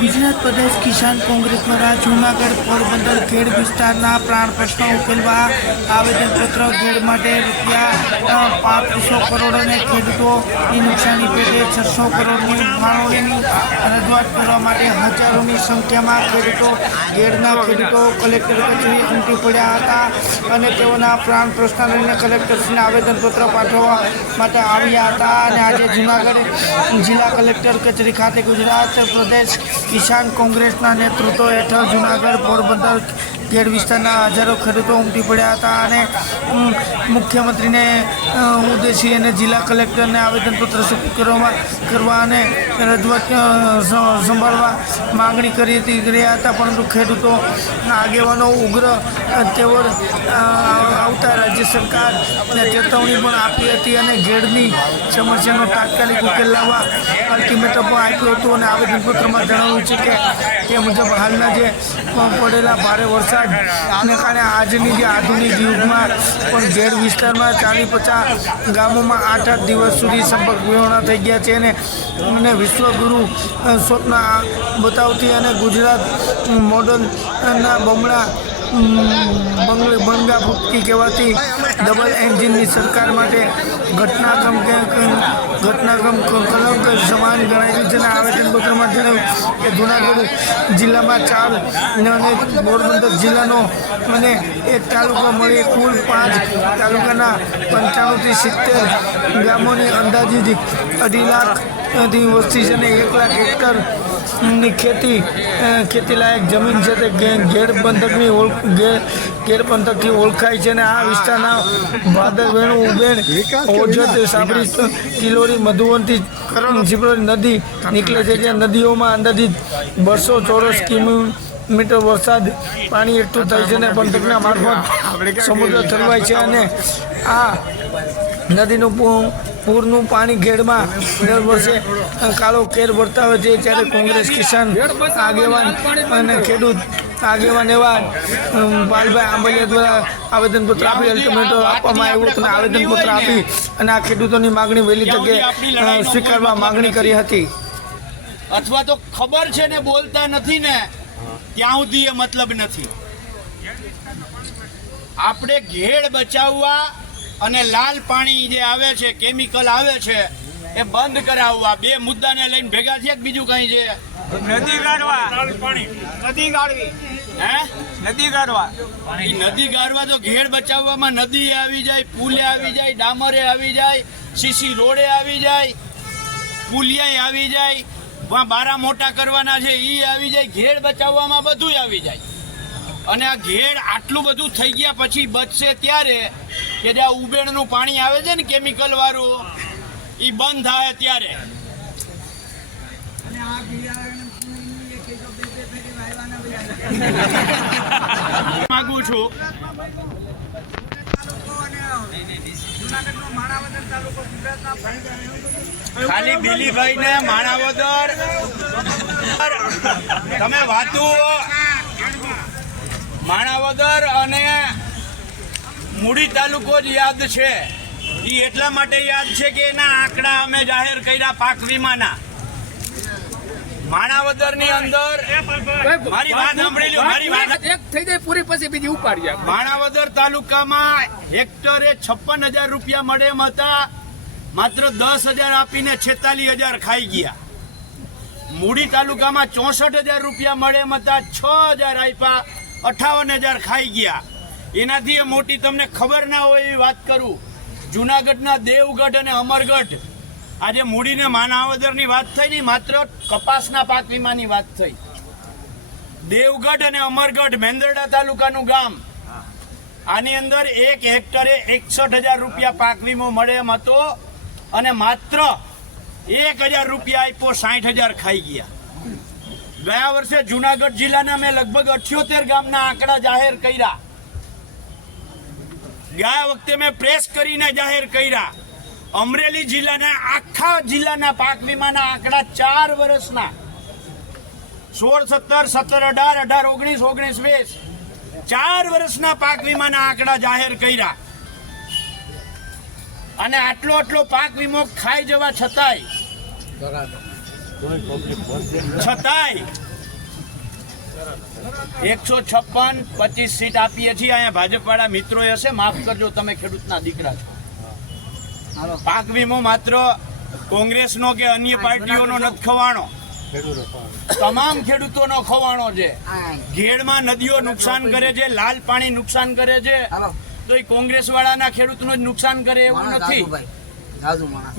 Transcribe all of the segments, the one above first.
ગુજરાત પ્રદેશ કિસાન કોંગ્રેસ દ્વારા જૂનાગઢ પોરબંદર ખેડ વિસ્તારના પ્રાણ પ્રશ્નો ઉકેલવા આવેદનપત્ર ખેડ માટે ₹500 કરોડ અને ખેડૂતોની નુકસાની પેટે 600 કરોડની ફાળવણીની રજૂઆત કરવા માટે હજારોની સંખ્યામાં ખેડૂતો ખેડના ખેડૂતો કલેક્ટર કચેરી ઉમટી પડ્યા હતા અને તેઓના પ્રાણ પ્રશ્ન લઈને કલેક્ટરશ્રીને આવેદનપત્ર પાઠવવા માટે આવ્યા હતા અને આજે જૂનાગઢ જિલ્લા કલેક્ટર કચેરી ખાતે ગુજરાત પ્રદેશ કિસાન કોંગ્રેસના નેતૃત્વ હેઠળ જૂનાગઢ પોરબંદર ખેડ વિસ્તારના હજારો ખેડૂતો ઉમટી પડ્યા હતા અને મુખ્યમંત્રીને ઉદ્દેશી અને જિલ્લા કલેક્ટરને આવેદનપત્ર કરવા અને રજૂઆત સંભાળવા માગણી કર્યા હતા, પરંતુ ખેડૂતોના આગેવાનો ઉગ્ર તેઓ આવતા રાજ્ય સરકારને ચેતવણી પણ આપી હતી અને ખેડની સમસ્યાનો તાત્કાલિક ઉકેલ લાવવા અલ્ટિમેટમ પણ આપ્યું હતું અને આવેદનપત્રમાં જણાવ્યું છે કે તે મુજબ હાલના જે પડેલા ભારે વરસાદને કારણે આજની જે આધુનિક યુગમાં પણ ખેડ વિસ્તારમાં 40-50 ગામોમાં 8-8 દિવસ સુધી સંપર્ક વિહોણા થઈ ગયા છે અને વિશ્વગુરુ સ્વપ્ન બતાવતી અને ગુજરાત મોડલના બમણા બંગા ફૂટકી કહેવાતી ડબલ એન્જિનની સરકાર માટે ઘટનાક્રમ કલંક સમાન ગણાય છે અને આવેદનપત્રમાં જણાવ્યું કે જૂનાગઢ જિલ્લામાં 4 અને પોરબંદર જિલ્લાનો અને એક તાલુકો મળી કુલ 5 તાલુકાના 95 થી 70 ગામોની અંદાજિત 2.5 લાખથી વસ્તી છે અને 1 લાખ હેક્ટરની ખેતીલાયક જમીન છે તે ખેડ પંથકથી ઓળખાય છે અને આ વિસ્તારના ભાદર વેણુ ઉબેણ ઓજત સાબરી કિલોરી મધુવંતી સિપરોરી નદી નીકળે છે, જ્યાં નદીઓમાં અંદાજિત 200 ચોરસ કિલોમીટર વરસાદ પાણી એકઠું થાય છે અને પંથકના મારફત સમુદ્ર ઠલવાય છે અને આ નદીનું પૂરનું પાણી ખેડમાં દર વર્ષે કાળો કેર વર્તાવે છે, ત્યારે કોંગ્રેસ કિસાન આગેવાન અને ખેડૂત આગેવાન એવા પાલભાઈ આંબલિયા દ્વારા આવેદનપત્ર આપી અલ્ટિમેટમ આપવામાં આવ્યું હતું અને આવેદનપત્ર આપી અને આ ખેડૂતોની માગણી વહેલી તકે સ્વીકારવા માગણી કરી હતી. અથવા તો ખબર છે ને બોલતા નથી ને ત્યાં સુધી એ મતલબ નથી. આપણે ઘેડ બચાવવા અને લાલ પાણી જે આવે છે, કેમિકલ આવે છે, એ બંધ કરાવવા, બે મુદ્દાને લઈને ભેગા થયા. બીજું કઈ છે? નદી ગાળવા, નદી ગાળવી, નદી ગાળવા. નદી ગાળવા તો ઘેડ બચાવવામાં નદી આવી જાય, પુલે આવી જાય, ડામરે આવી જાય, સીસી રોડે આવી જાય, પુલિયા આવી જાય, બારા મોટા કરવાના છે એ આવી જાય. ઘેડ બચાવવામાં બધું આવી જાય. અને આ ઘેડ આટલું બધું થઈ ગયા પછી બચશે ત્યારે કે જ્યાં ઉબેણનું પાણી આવે છે ને કેમિકલ વાળું, એ બંધ થાય ત્યારે. માંગુ છું ખાલી બિલીભાઈ ને માણાવદર તમે વાતું માણાવદર અને મૂડી તાલુકો જ યાદ છે. એ એટલા માટે યાદ છે કે એના આંકડા અમે જાહેર કર્યા પાક વીમાના. માણાવદરની અંદર મારી વાત સાંભળી લો, મારી વાત એક થઈ જાય પૂરી પછી બીજી ઉપાડી. માણાવદર તાલુકામાં હેક્ટરે 56,000 રૂપિયા મળે એમ હતા, માત્ર 10,000 આપીને 46,000 ખાઈ ગયા. મૂડી તાલુકામાં 64,000 રૂપિયા મળે એમ હતા, 6,000 આપ્યા, 58,000 ખાઈ ગયા. એનાથી એ મોટી તમને ખબર ના હોય એવી વાત કરું. જુનાગઢના દેવગઢ અને અમરગઢ, આજે મૂડીને માણાવદરની વાત થઈ ને, માત્ર કપાસના પાક વીમાની વાત થઈ. દેવગઢ અને અમરગઢ મેંદરડા તાલુકાનું ગામ, આની અંદર 1 હેક્ટરે 61,000 રૂપિયા પાક વીમો મળે એમ હતો અને માત્ર 1,000 રૂપિયા આપ્યો, 60,000 ખાઈ ગયા. ગયા વર્ષે જુનાગઢ જિલ્લાના મેં લગભગ 78 ગામના આંકડા જાહેર કર્યા. ગયા વખતે મેં પ્રેસ કરીને જાહેર કર્યા. અમરેલી જિલ્લાના આખા જિલ્લાના પાક વીમાના આંકડા 4 વર્ષના 16, 17, 17, 18, 18, 19, 19, 20 4 વર્ષના પાક વીમાના આંકડા જાહેર કર્યા અને આટલો પાક વીમો ખાઈ જવા છતાંય 156 25 સીટ આપીએ છીએ. અહીંયા ભાજપ વાળા મિત્રો હશે, માફ કરજો, તમે ખેડૂતના દીકરા છો. પાક વીમો માત્ર કોંગ્રેસનો કે અન્ય પાર્ટીઓનો નથી ખવાણો, તમામ ખેડૂતોનો ખવાણો છે. ઘેડમાં નદીઓ નુકસાન કરે છે, લાલ પાણી નુકસાન કરે છે, તો એ કોંગ્રેસ વાળાના ખેડૂતનું જ નુકસાન કરે એવું નથી.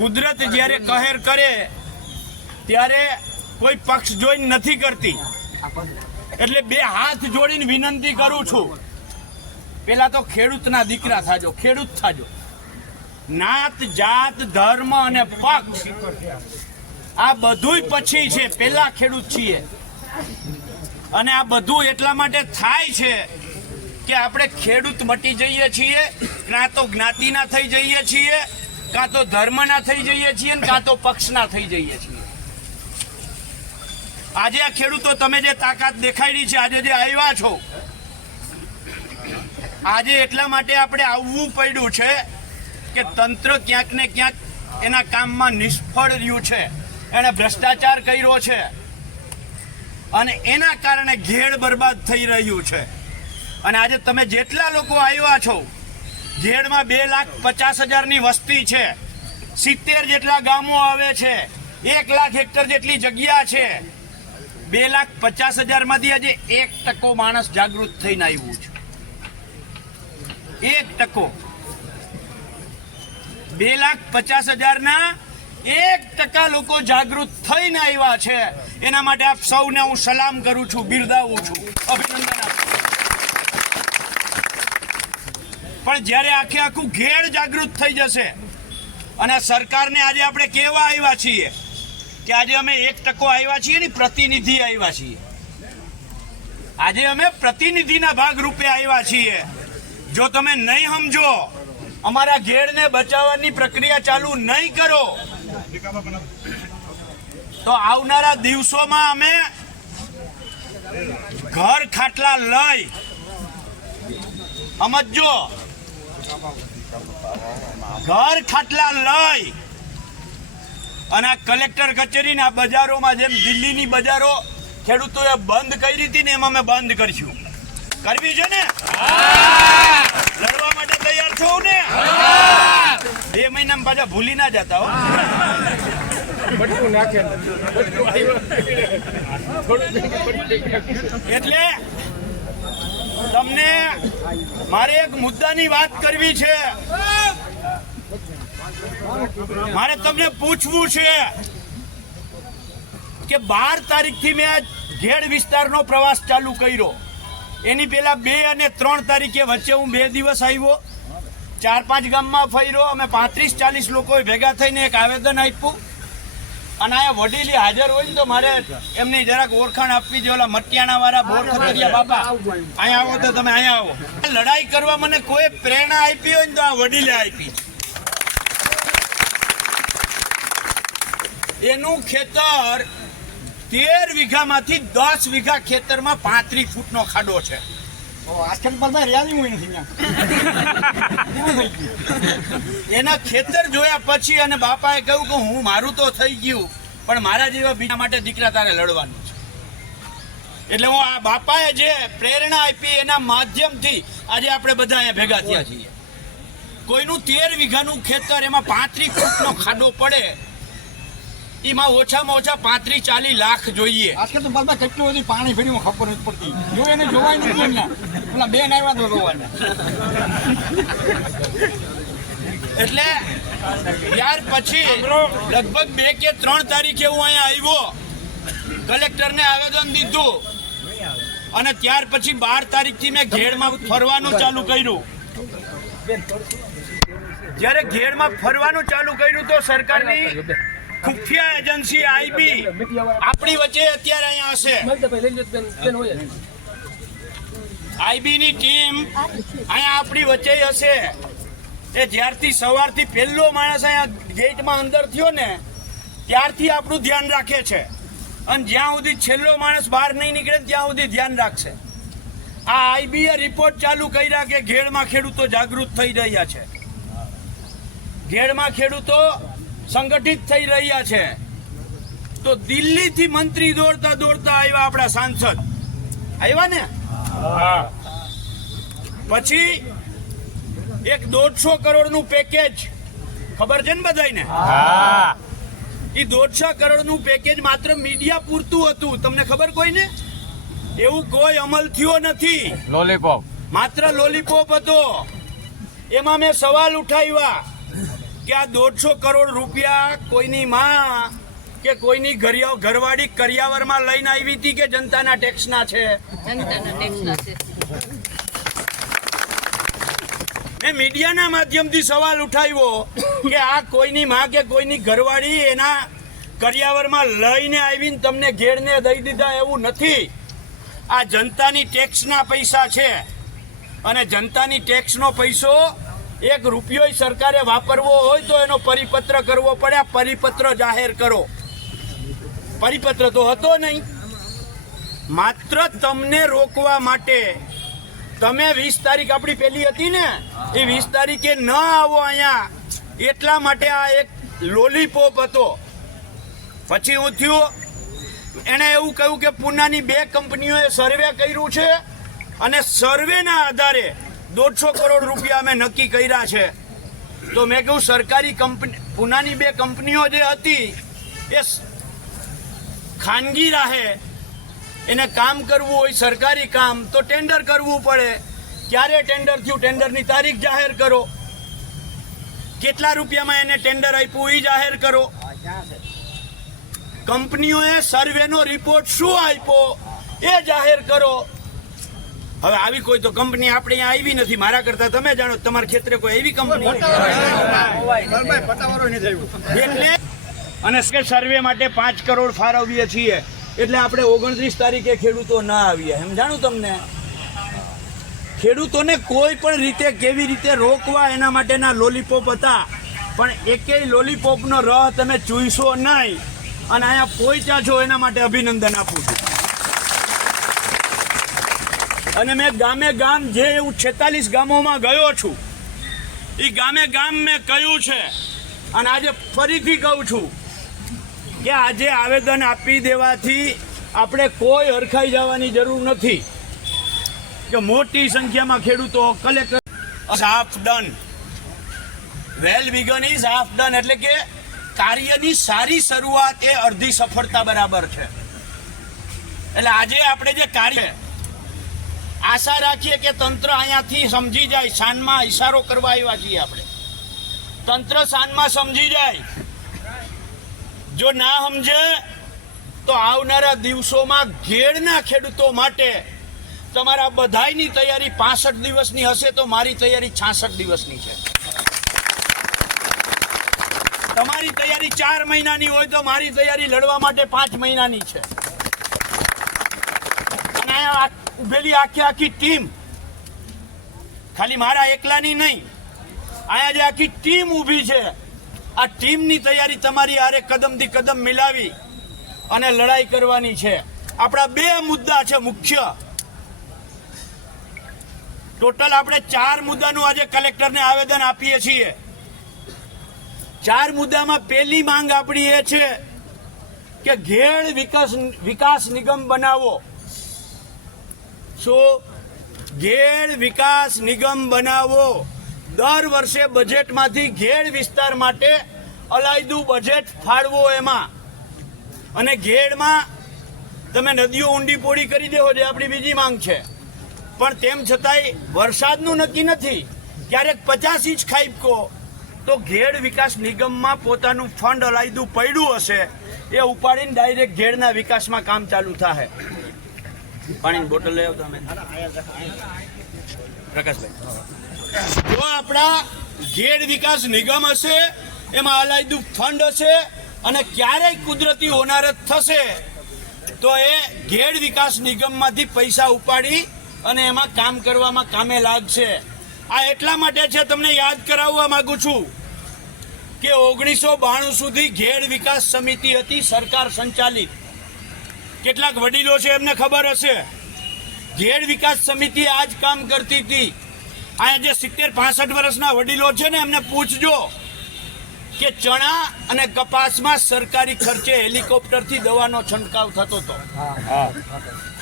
કુદરત જ્યારે કહેર કરે ત્યારે કોઈ પક્ષ જોઈને નથી કરતી. એટલે 2 હાથ જોડીને વિનંતી કરું છું, પેલા તો ખેડૂતના દીકરા થાજો, ખેડૂત થાજો. નાત જાત ધર્મ અને પક્ષ આ બધુંય પછી છે, પેલા ખેડૂત છીએ. અને આ બધું એટલા માટે થાય છે કે આપણે ખેડૂત મટી જઈએ છીએ, કાં તો જ્ઞાતિના થઈ જઈએ છીએ, કાં તો ધર્મના થઈ જઈએ છીએ, કાં તો પક્ષના થઈ જઈએ છીએ. આજે આ ખેડૂતો તમે જે તાકાત દેખાડી છે, આજે જે આવ્યા છો, આજે એટલા માટે આપણે આવવું પડ્યું છે કે તંત્ર ક્યાંક ને ક્યાંક એના કામમાં નિષ્ફળ રહ્યું છે, એણે ભ્રષ્ટાચાર કર્યો છે અને એના કારણે ઘેડ બરબાદ થઈ રહ્યું છે. અને આજે તમે જેટલા લોકો આવ્યા છો, ઘેડમાં 2,50,000ની વસ્તી છે, 70 જેટલા ગામો આવે છે, 1 લાખ હેક્ટર જેટલી જગ્યા છે. 2,50,000માંથી આજે 1% માણસ જાગૃત થઈને આવ્યું છે. 1%. 2,50,000ના 1% લોકો જાગૃત થઈને આવ્યા છે. એના માટે આપ સૌને હું સલામ કરું છું, બિરદાવું છું, અભિનંદન આપું. પણ જ્યારે આખું ઘેડ જાગૃત થઈ જશે અને સરકારને આજે આપણે કહેવા આવ્યા છીએ કે આજે અમે 1% આવ્યા છીએ ને પ્રતિનિધિ આવ્યા છીએ. આજે અમે પ્રતિનિધિના ભાગ રૂપે આવ્યા છીએ. જો તમે નહીં સમજો, અમારા ઘેડને બચાવવાની પ્રક્રિયા ચાલુ નહીં કરો, તો આવનારા દિવસોમાં અમે ઘર ખાટલા લઈ, સમજો, ઘર ખાટલા લઈ અને આ કલેક્ટર કચેરીને આ બજારોમાં, જેમ દિલ્હીની બજારો ખેડૂતોએ બંધ કરી હતી ને, એમ અમે બંધ કરીશું. કરવી છે ને? લડવા માટે તૈયાર છો ને? 2 મહિનામાં પાછા ભૂલી ના જતા હો. એટલે તમને મારે એક મુદ્દાની વાત કરવી છે. મારે તમને પૂછવું છે કે 12 તારીખથી મેં આ ઘેડ વિસ્તારનો પ્રવાસ ચાલુ કર્યો. એની પહેલા 2 અને 3 તારીખે વચ્ચે હું 2 દિવસ આવ્યો, 4-5 ગામમાં ફર્યો. અમે 35-40 લોકોએ ભેગા થઈને એક આવેદન આપ્યું. અને અહીંયા વડીલી હાજર હોય ને તો મારે એમની જરાક ઓળખાણ આપવી જોઈએ. ઓલા મટિયાણા વાળા બોરખતરિયા બાપા, અહીંયા આવો તો તમે અહીંયા આવો. લડાઈ કરવા મને કોઈ પ્રેરણા આપી હોય ને તો આ વડીલે આપી. એનું ખેતર 13 વીઘામાંથી 10 વીઘા ખેતરમાં 35 ફૂટનો ખાડો છે. એના ખેતર જોયા પછી અને બાપાએ કહ્યું કે હું મારું તો થઈ ગયું, પણ મારા જેવા બીજા માટે દીકરા તારે લડવાનું છે. એટલે હું આ બાપાએ જે પ્રેરણા આપી એના માધ્યમથી આજે આપણે બધા અહીંયા ભેગા થયા છીએ. કોઈનું 13 વીઘાનું ખેતર, એમાં 35 ફૂટનો ખાડો પડે, એમાં ઓછામાં ઓછા 35-40 લાખ જોઈએ. આજકાલ તો બરાબર કેટલું બધું પાણી ભર્યું ખબર નથી પડતી. જો એને જોવાય નથી એમના પેલા બેન આવ્યા તો જોવાના. એટલે ત્યાર પછી લગભગ 2 કે 3 તારીખે હું અહીંયા આવ્યો, કલેક્ટરને આવેદન દીધું અને ત્યાર પછી 12 તારીખથી મેં ઘેડમાં ફરવાનું ચાલુ કર્યું. જ્યારે ઘેડમાં ફરવાનું ચાલુ કર્યું તો સરકારની ખુફિયા એજન્સી આઈબી આપણી વચ્ચે અત્યારે અહીંયા હશે. આઈબી ની ટીમ અહીંયા આપણી વચ્ચે હશે. એ જ્યારથી સવારથી પહેલો માણસ અહીંયા ગેટમાં અંદર થયો ને ત્યારથી આપણું ધ્યાન રાખે છે અને જ્યાં સુધી છેલ્લો માણસ બહાર નહીં નીકળે ત્યાં સુધી ધ્યાન રાખશે. આ આઈબીએ રિપોર્ટ ચાલુ કર્યા કે ઘેડમાં ખેડૂતો જાગૃત થઈ રહ્યા છે, ઘેડમાં ખેડૂતો સંગઠિત થઈ રહ્યા છે. તો દિલ્હીથી મંત્રી દોડતા દોડતા આવ્યા આપણા સાંસદ, આવ્યા ને? પછી એક 150 કરોડનું પેકેજ, ખબર છે ને બધાને? એ 150 કરોડનું પેકેજ માત્ર મીડિયા પૂરતું હતું. તમને ખબર કોઈને? એવું કોઈ અમલ થયો નથી. લોલીપોપ, માત્ર લોલીપોપ હતો. એમાં મેં સવાલ ઉઠાવ્યા કે આ 150 કરોડ રૂપિયા કોઈની માં કે કોઈની ઘરવાળી કરિયાવરમાં લઈને આવી હતી કે જનતાના ટેક્સના છે? મેં મીડિયાના માધ્યમથી સવાલ ઉઠાવ્યો કે આ કોઈની માં કે કોઈની ઘરવાળી એના કરિયાવરમાં લઈને આવીને તમને ઘેરને દઈ દીધા એવું નથી. આ જનતાની ટેક્સના પૈસા છે અને જનતાની ટેક્સનો પૈસો 1 રૂપિયો સરકારે વાપરવો હોય તો એનો પરિપત્ર કરવો પડે. આ પરિપત્ર જાહેર કરો. પરિપત્ર તો હતો નહીં. માત્ર તમને રોકવા માટે તમે 20 તારીખ આપણી પેલી હતી ને, એ 20 તારીખે ન આવો અહીંયા, એટલા માટે આ એક લોલીપોપ હતો. પછી હું થયું, એણે એવું કહ્યું કે પૂનાની 2 કંપનીઓએ સર્વે કર્યું છે અને સર્વેના આધારે 150 કરોડ રૂપિયા અમે નક્કી કર્યા છે. તો મેં કહ્યું સરકારી કંપની, પૂનાની 2 કંપનીઓ જે હતી એ ખાનગી રાહે એને કામ કરવું હોય, સરકારી કામ, તો ટેન્ડર કરવું પડે. ક્યારે ટેન્ડર થયું, ટેન્ડરની તારીખ જાહેર કરો. કેટલા રૂપિયામાં એને ટેન્ડર આપ્યું એ જાહેર કરો. કંપનીઓએ સર્વેનો રિપોર્ટ શું આપ્યો એ જાહેર કરો. હવે આવી કોઈ તો કંપની આપણે અહીંયા આવી નથી. મારા કરતા તમે જાણો, તમારા ક્ષેત્રે કોઈ એવી કંપની એટલે. અને સર્વે માટે 5 કરોડ ફાળવીએ છીએ એટલે આપણે 29 તારીખે ખેડૂતો ના આવીએ. સમજાણું તમને? ખેડૂતોને કોઈ પણ રીતે કેવી રીતે રોકવા એના માટેના લોલીપોપ હતા, પણ એકેય લોલીપોપનો રહ તમે ચૂઈશો નહીં અને અહીંયા પહોંચ્યા છો એના માટે અભિનંદન આપું છું. અને મેં ગામે ગામ જે હું 46 ગામોમાં ગયો છું, એ ગામે ગામ મેં કહ્યું છે અને આજે ફરીથી કહું છું કે આજે આવેદન આપી દેવાથી આપણે કોઈ હરખાઈ જવાની જરૂર નથી. કે મોટી સંખ્યામાં ખેડૂતો collector half done, well began is half done, એટલે કે કાર્યની સારી શરૂઆત એ અડધી સફળતા બરાબર છે. એટલે આજે આપણે જે કાર્ય, આશા રાખીએ કે તંત્ર અહીંયાથી સમજી જાય. શાનમાં ઇશારો કરવા આવ્યા છીએ આપણે. તંત્ર શાનમાં સમજી જાય. જો ના સમજે તો આવનારા દિવસોમાં ઘેડના ખેડૂતો માટે તમારા બધાયની તૈયારી 65 દિવસની હશે તો મારી તૈયારી 66 દિવસની છે. તમારી તૈયારી 4 મહિનાની હોય તો મારી તૈયારી લડવા માટે 5 મહિનાની છે. અને અહીંયા ઉભેલી આખી ટીમ, ખાલી મારા એકલાની નહીં, અહીંયા જે આખી ટીમ ઊભી છે, આ ટીમની તૈયારી તમારી હારે કદમથી કદમ મિલાવી અને લડાઈ કરવાની છે. આપણા 2 મુદ્દા છે મુખ્ય. ટોટલ આપણે 4 મુદ્દાનું આજે કલેક્ટરને આવેદન આપીએ છીએ. 4 મુદ્દામાં પહેલી માંગ આપણી એ છે કે ઘેડ વિકાસ નિગમ બનાવો. શું? ઘેડ વિકાસ નિગમ બનાવો. દર વર્ષે બજેટમાંથી ઘેડ વિસ્તાર માટે અલાયદું બજેટ ફાળવો એમાં. અને ઘેડમાં તમે નદીઓ ઊંડી પોડી કરી દેવો, જે આપણી બીજી માંગ છે. પણ તેમ છતાંય વરસાદનું નક્કી નથી. ક્યારેક 50 ઇંચ ખાઈપકો તો ઘેડ વિકાસ નિગમમાં પોતાનું ફંડ અલાયદું પડ્યું હશે, એ ઉપાડીને ડાયરેક્ટ ઘેડના વિકાસમાં કામ ચાલુ થાય. પાણીની બોટલ લઈ આવતો અમે પ્રકાશભાઈ. જો આપણા ઘેડ વિકાસ નિગમ હશે, એમાં અલાયદું ફંડ હશે અને ક્યારેય કુદરતી હોનારત થશે તો એ ઘેડ વિકાસ નિગમમાંથી પૈસા ઉપાડી અને એમાં કામ કરવામાં કામે લાગશે. આ એટલા માટે છે, તમને યાદ કરાવવા માંગુ છું કે 1992 સુધી ઘેડ વિકાસ સમિતિ હતી, સરકાર સંચાલિત. કેટલાક વડીલો છે એમને ખબર હશે. ઘેડ વિકાસ સમિતિ આ જ કામ કરતી હતી. અહીંયા જે 70-65 વર્ષના વડીલો છે ને એમને પૂછજો કે ચણા અને કપાસમાં સરકારી ખર્ચે હેલિકોપ્ટરથી દવાનો છંટકાવ થતો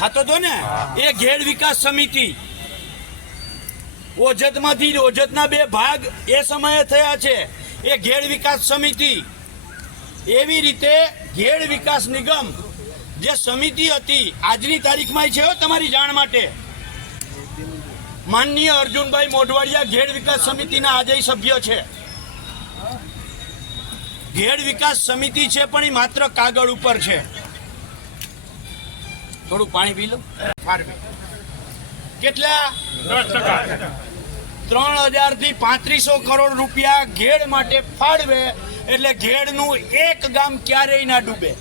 હતો ને. એ ઘેડ વિકાસ સમિતિ ઓજતમાંથી ઓજતના 2 ભાગ એ સમયે થયા છે. એ ઘેડ વિકાસ સમિતિ. એવી રીતે ઘેડ વિકાસ નિગમ જે સમિતિ હતી આજની તારીખમાં છે તમારી જાણ માટે, માનનીય અર્જુનભાઈ મોઢવાડિયા ઘેડ વિકાસ સમિતિના આજે સભ્ય છે. ઘેડ વિકાસ સમિતિ છે પણ એ માત્ર કાગળ ઉપર છે. થોડું પાણી પી લો. કેટલા 3000 થી 3500 કરોડ રૂપિયા ઘેડ માટે ફાળવે એટલે ઘેડનું એક ગામ ક્યારેય ના ડૂબે.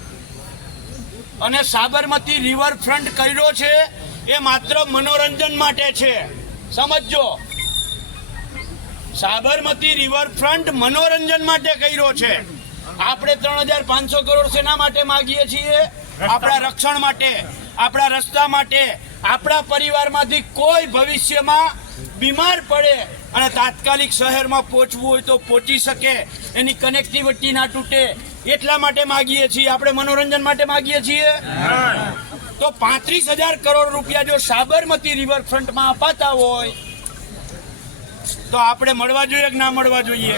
અને સાબરમતી રિવરફ્રન્ટ કર્યો છે એ માત્ર મનોરંજન માટે છે, સમજજો. સાબરમતી રિવરફ્રન્ટ મનોરંજન માટે કર્યો છે. આપણે 3500 કરોડ શેના માટે માંગીએ છીએ? આપણા રક્ષણ માટે, આપણા રસ્તા માટે, આપણા પરિવારમાંથી કોઈ ભવિષ્યમાં બીમાર પડે અને તાત્કાલિક શહેરમાં પહોંચવું હોય તો પહોંચી શકે, એની કનેક્ટિવિટી ના તૂટે, એટલા માટે માંગીએ છીએ. આપણે મનોરંજન માટે માંગીએ છીએ. તો 35,000 કરોડ રૂપિયા જો સાબરમતી રિવરફ્રન્ટમાં અપાતા હોય તો આપણે મળવા જોઈએ કે ના મળવા જોઈએ?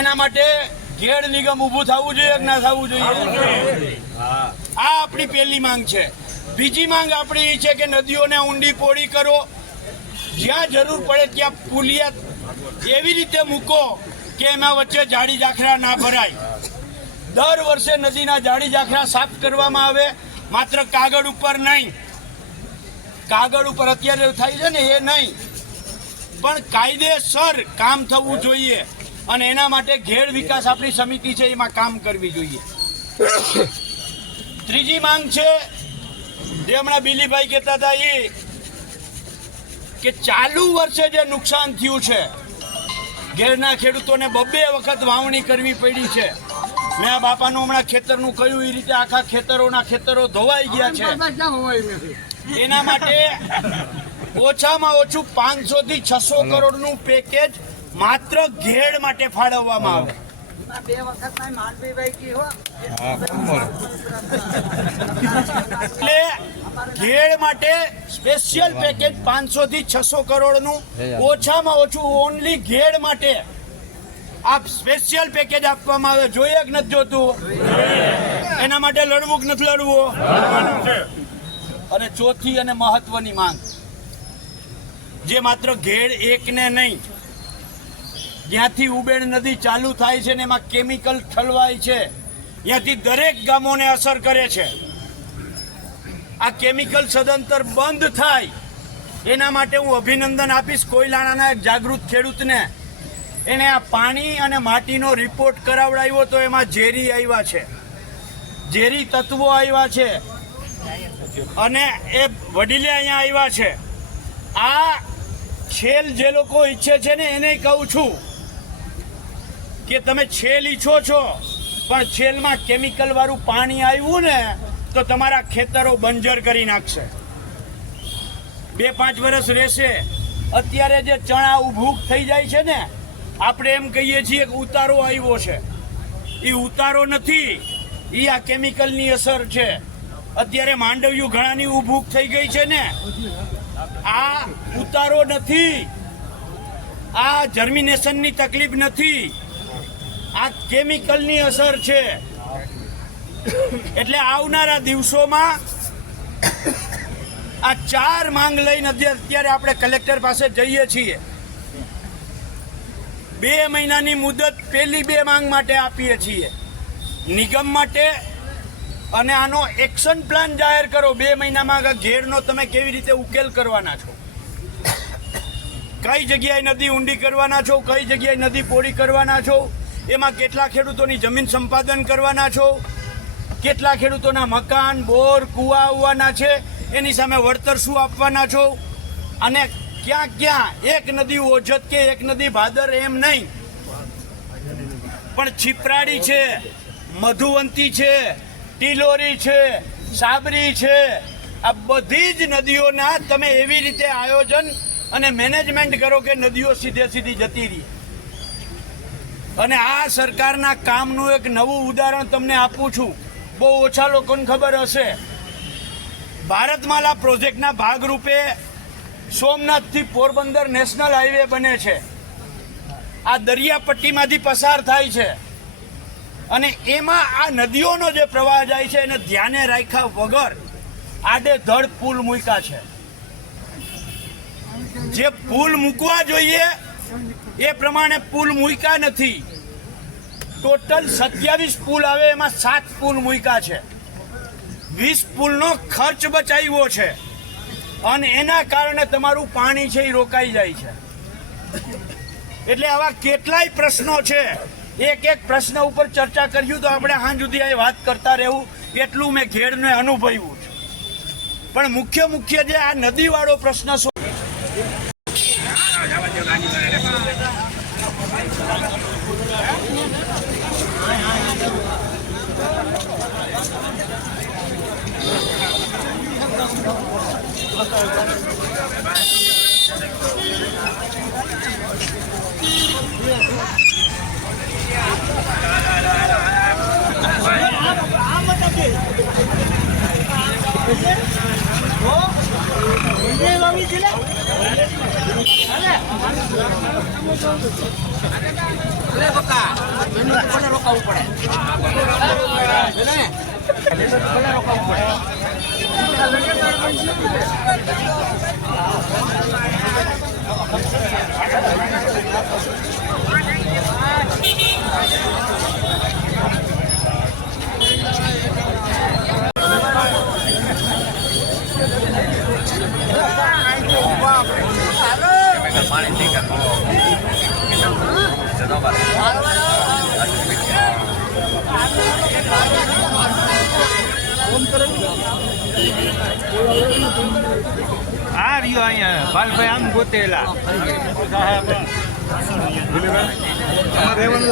એના માટે ઘેડ નિગમ ઊભું થવું જોઈએ કે ના થવું જોઈએ? આ આપણી પહેલી માંગ છે. બીજી માંગ આપણી એ છે કે નદીઓને ઊંડી પોળી કરો, જ્યાં જરૂર પડે ત્યાં પુલિયા એવી રીતે મૂકો કે એમાં વચ્ચે જાડી જાખરા ના ભરાય. દર વર્ષે નદીના જાડી જાખરા સાફ કરવામાં આવે, માત્ર કાગળ ઉપર નહીં. કાગળ ઉપર અત્યારે થાય છે ને એ નહીં, પણ કાયદેસર કામ થવું જોઈએ. અને એના માટે ઘેડ વિકાસ આપણી સમિતિ છે એમાં કામ કરવી જોઈએ. ત્રીજી માંગ છે જે હમણાં બિલીભાઈ કહેતા હતા એ કે ચાલુ વર્ષે જે નુકસાન થયું છે, ઘેરના ખેડૂતોને 2 વખત વાવણી કરવી પડી છે. મેં આ બાપાનું હમણાં ખેતરનું કહ્યું એ રીતે આખા ખેતરો ધોવાઈ ગયા છે. એના માટે ઓછામાં ઓછું 500 થી 600 કરોડનું પેકેજ માત્ર ઘેડ માટે ફાળવવામાં આવે. એટલે ઘેડ માટે સ્પેશિયલ પેકેજ 500 થી 600 કરોડનું ઓછામાં ઓછું ઓનલી ઘેડ માટે આ સ્પેશિયલ પેકેજ આપવામાં આવે. જોઈએ કે નથી જોતું? એના માટે લડવું કે નથી લડવું? અને ચોથી અને મહત્વની માંગ જે માત્ર ઘેડ એકને નહીં, જ્યાંથી ઉબેણ નદી ચાલુ થાય છે ને એમાં કેમિકલ ઠલવાય છે, ત્યાંથી દરેક ગામોને અસર કરે છે. આ કેમિકલ સદંતર બંધ થાય એના માટે હું અભિનંદન આપીશ કોયલાણાના એક જાગૃત ખેડૂતને. એને આ પાણી અને માટીનો રિપોર્ટ કરાવડાવ્યો તો એમાં ઝેરી આવ્યા છે, ઝેરી તત્વો આવ્યા છે, અને એ વડીલે અહીંયા આવ્યા છે. આ છેલ જે લોકો ઈચ્છે છે ને એને કહું છું કે તમે છેલ ઈચ્છો છો પણ છેલમાં કેમિકલ વાળું પાણી આવ્યું ને તો તમારા ખેતરો બંજર કરી નાખશે. 2-5 વર્ષ રહેશે. અત્યારે જે ચણા ઉભૂક થઈ જાય છે ને, આપણે એમ કહીએ છીએ કે ઉતારો આવ્યો છે, એ ઉતારો નથી, એ આ કેમિકલની અસર છે. અત્યારે માંડવ્યું ઘણાની ઉભૂક થઈ ગઈ છે ને, આ ઉતારો નથી, આ જર્મિનેશનની તકલીફ નથી, આ કેમિકલની અસર છે. એટલે આવનારા દિવસોમાં આ 4 માંગ લઈને અત્યારે આપણે કલેક્ટર પાસે જઈએ છીએ. 2 મહિનાની મુદત પહેલી 2 માંગ માટે આપીએ છીએ નિગમ માટે, અને આનો એક્શન પ્લાન જાહેર કરો. 2 મહિનામાં ઘેરનો તમે કેવી રીતે ઉકેલ કરવાના છો, કઈ જગ્યાએ નદી ઊંડી કરવાના છો, કઈ જગ્યાએ નદી પોળી કરવાના છો, એમાં કેટલા ખેડૂતોની જમીન સંપાદન કરવાના છો, કેટલા ખેડૂતોના મકાન, બોર, કુવા આવવાના છે, એની સામે વળતર શું આપવાના છો. અને ક્યાં ક્યાં એક નદી ઓજત કે એક નદી ભાદર એમ નહીં, પણ છીપરાડી છે, મધુવંતી છે, ટીલોરી છે, સાબરી છે, આ બધી જ નદીઓના તમે એવી રીતે આયોજન અને મેનેજમેન્ટ કરો કે નદીઓ સીધે સીધી જતી રહી. અને આ સરકારના કામનું એક નવું ઉદાહરણ તમને આપું છું, બહુ ઓછા લોકોને ખબર હશે. ભારતમાલા પ્રોજેક્ટના ભાગરૂપે સોમનાથથી પોરબંદર નેશનલ હાઈવે બને છે. આ દરિયાપટ્ટીમાંથી પસાર થાય છે અને એમાં આ નદીઓનો જે પ્રવાહ જાય છે એને ધ્યાને રાખ્યા વગર આડેધડ પુલ મૂક્યા છે. જે પુલ મૂકવા જોઈએ એ પ્રમાણે પુલ મૂક્યા નથી. ટોટલ 27 પુલ આવે, એમાં 7 પુલ મૂક્યા છે. 20 પુલનો ખર્ચ બચાવ્યો છે અને એના કારણે તમારું પાણી છે એ રોકાઈ જાય છે. એટલે આવા કેટલાય પ્રશ્નો છે. એક એક પ્રશ્ન ઉપર ચર્ચા કર્યું તો આપણે સાંજ સુધી આ વાત કરતા રહેવું, એટલું મેં ઘેડને અનુભવ્યું છે. પણ મુખ્ય જે આ નદીવાળો પ્રશ્ન આ રહ્યો અહીંયા બાલભાઈ આમ ગોતેલા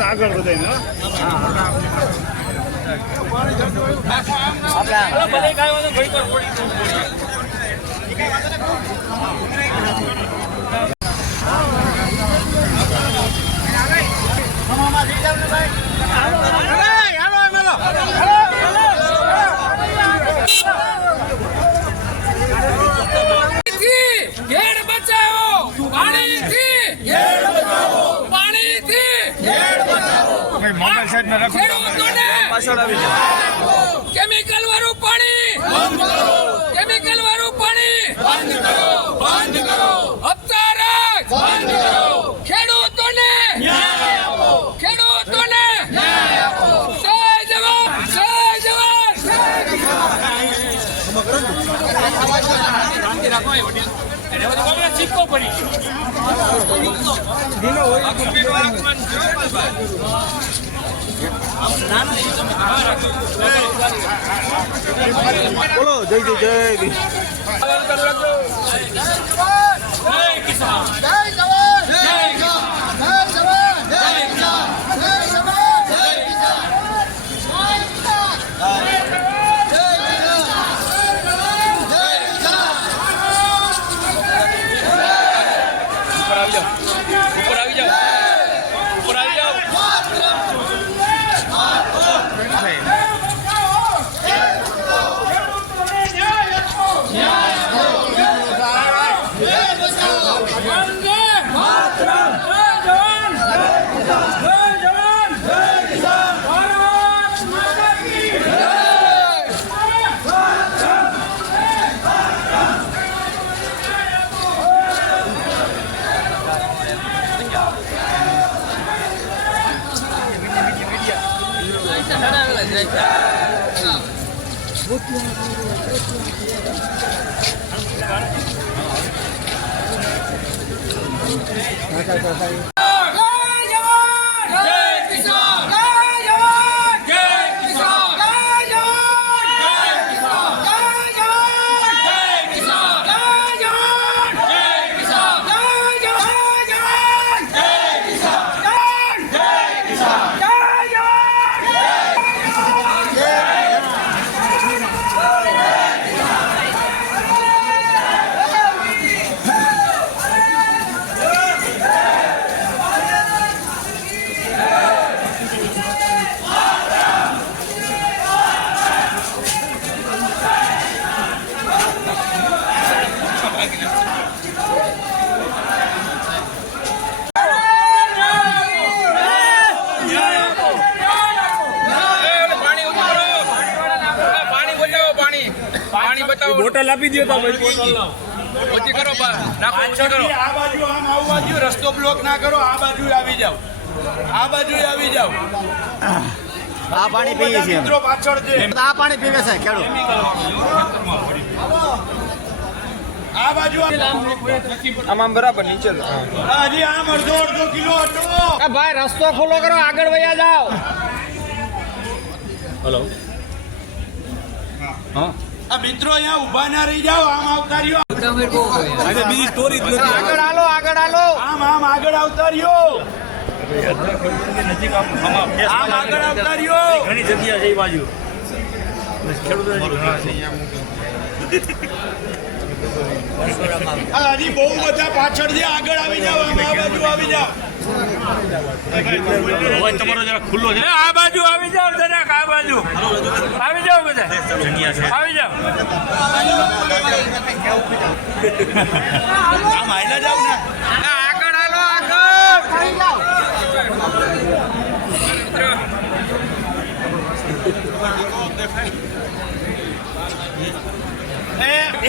આગળ વધાય કેમિકલ વાળું પાણી બંધ કરો, કેમિકલ વાળું પાણી બંધ કરો, બંધ કરો, હપ્તા રાખ બંધ કરો, ખેડૂતોને ન્યાય આપો, ખેડૂતોને ન્યાય આપો. જય જવાન, જય જવાન, જય કિસાન. સિક્કો પડી બોલો જય જય જય કિસાન. બોટલ આપી દો તો ભાઈ ઓછી કરો રાખો ઓછી કરો પાછળથી આ બાજુ આમ આવવા દો, રસ્તો બ્લોક ના કરો. આ બાજુ આવી જાઓ, આ બાજુ આવી જાઓ. આ પાણી પીએ છીએ મિત્રો પાછળ છે, આ પાણી પીવે છે ખેડૂત આ બાજુ આમ બરાબર નીચે હજી આમ અડધો કિલો હતો. ભાઈ રસ્તો ખુલ્લો કરો, આગળ વયા જાઓ. આ મિત્રો અહીંયા ઊભા ના રહી જાઓ, આમ આવતા રહ્યો. આગળ હાલો, આગળ હાલો. આમ આગળ આવતા રહ્યો. આમ આગળ આવતા રહ્યો. ઘણી જગ્યા છે એ બાજુ હજી બહુ બધા પાછળ છે, આગળ આવી જાઓ, આમ આ બાજુ આવી જાઓ. તમારો જરા ખુલ્લો છે. આ બાજુ આવી જાઓ જરાક આ બાજુ આવી જાઓ બધા આવી જાઓ આમ હાલ્યા જાઓ ને. આગળ હાલો આગળ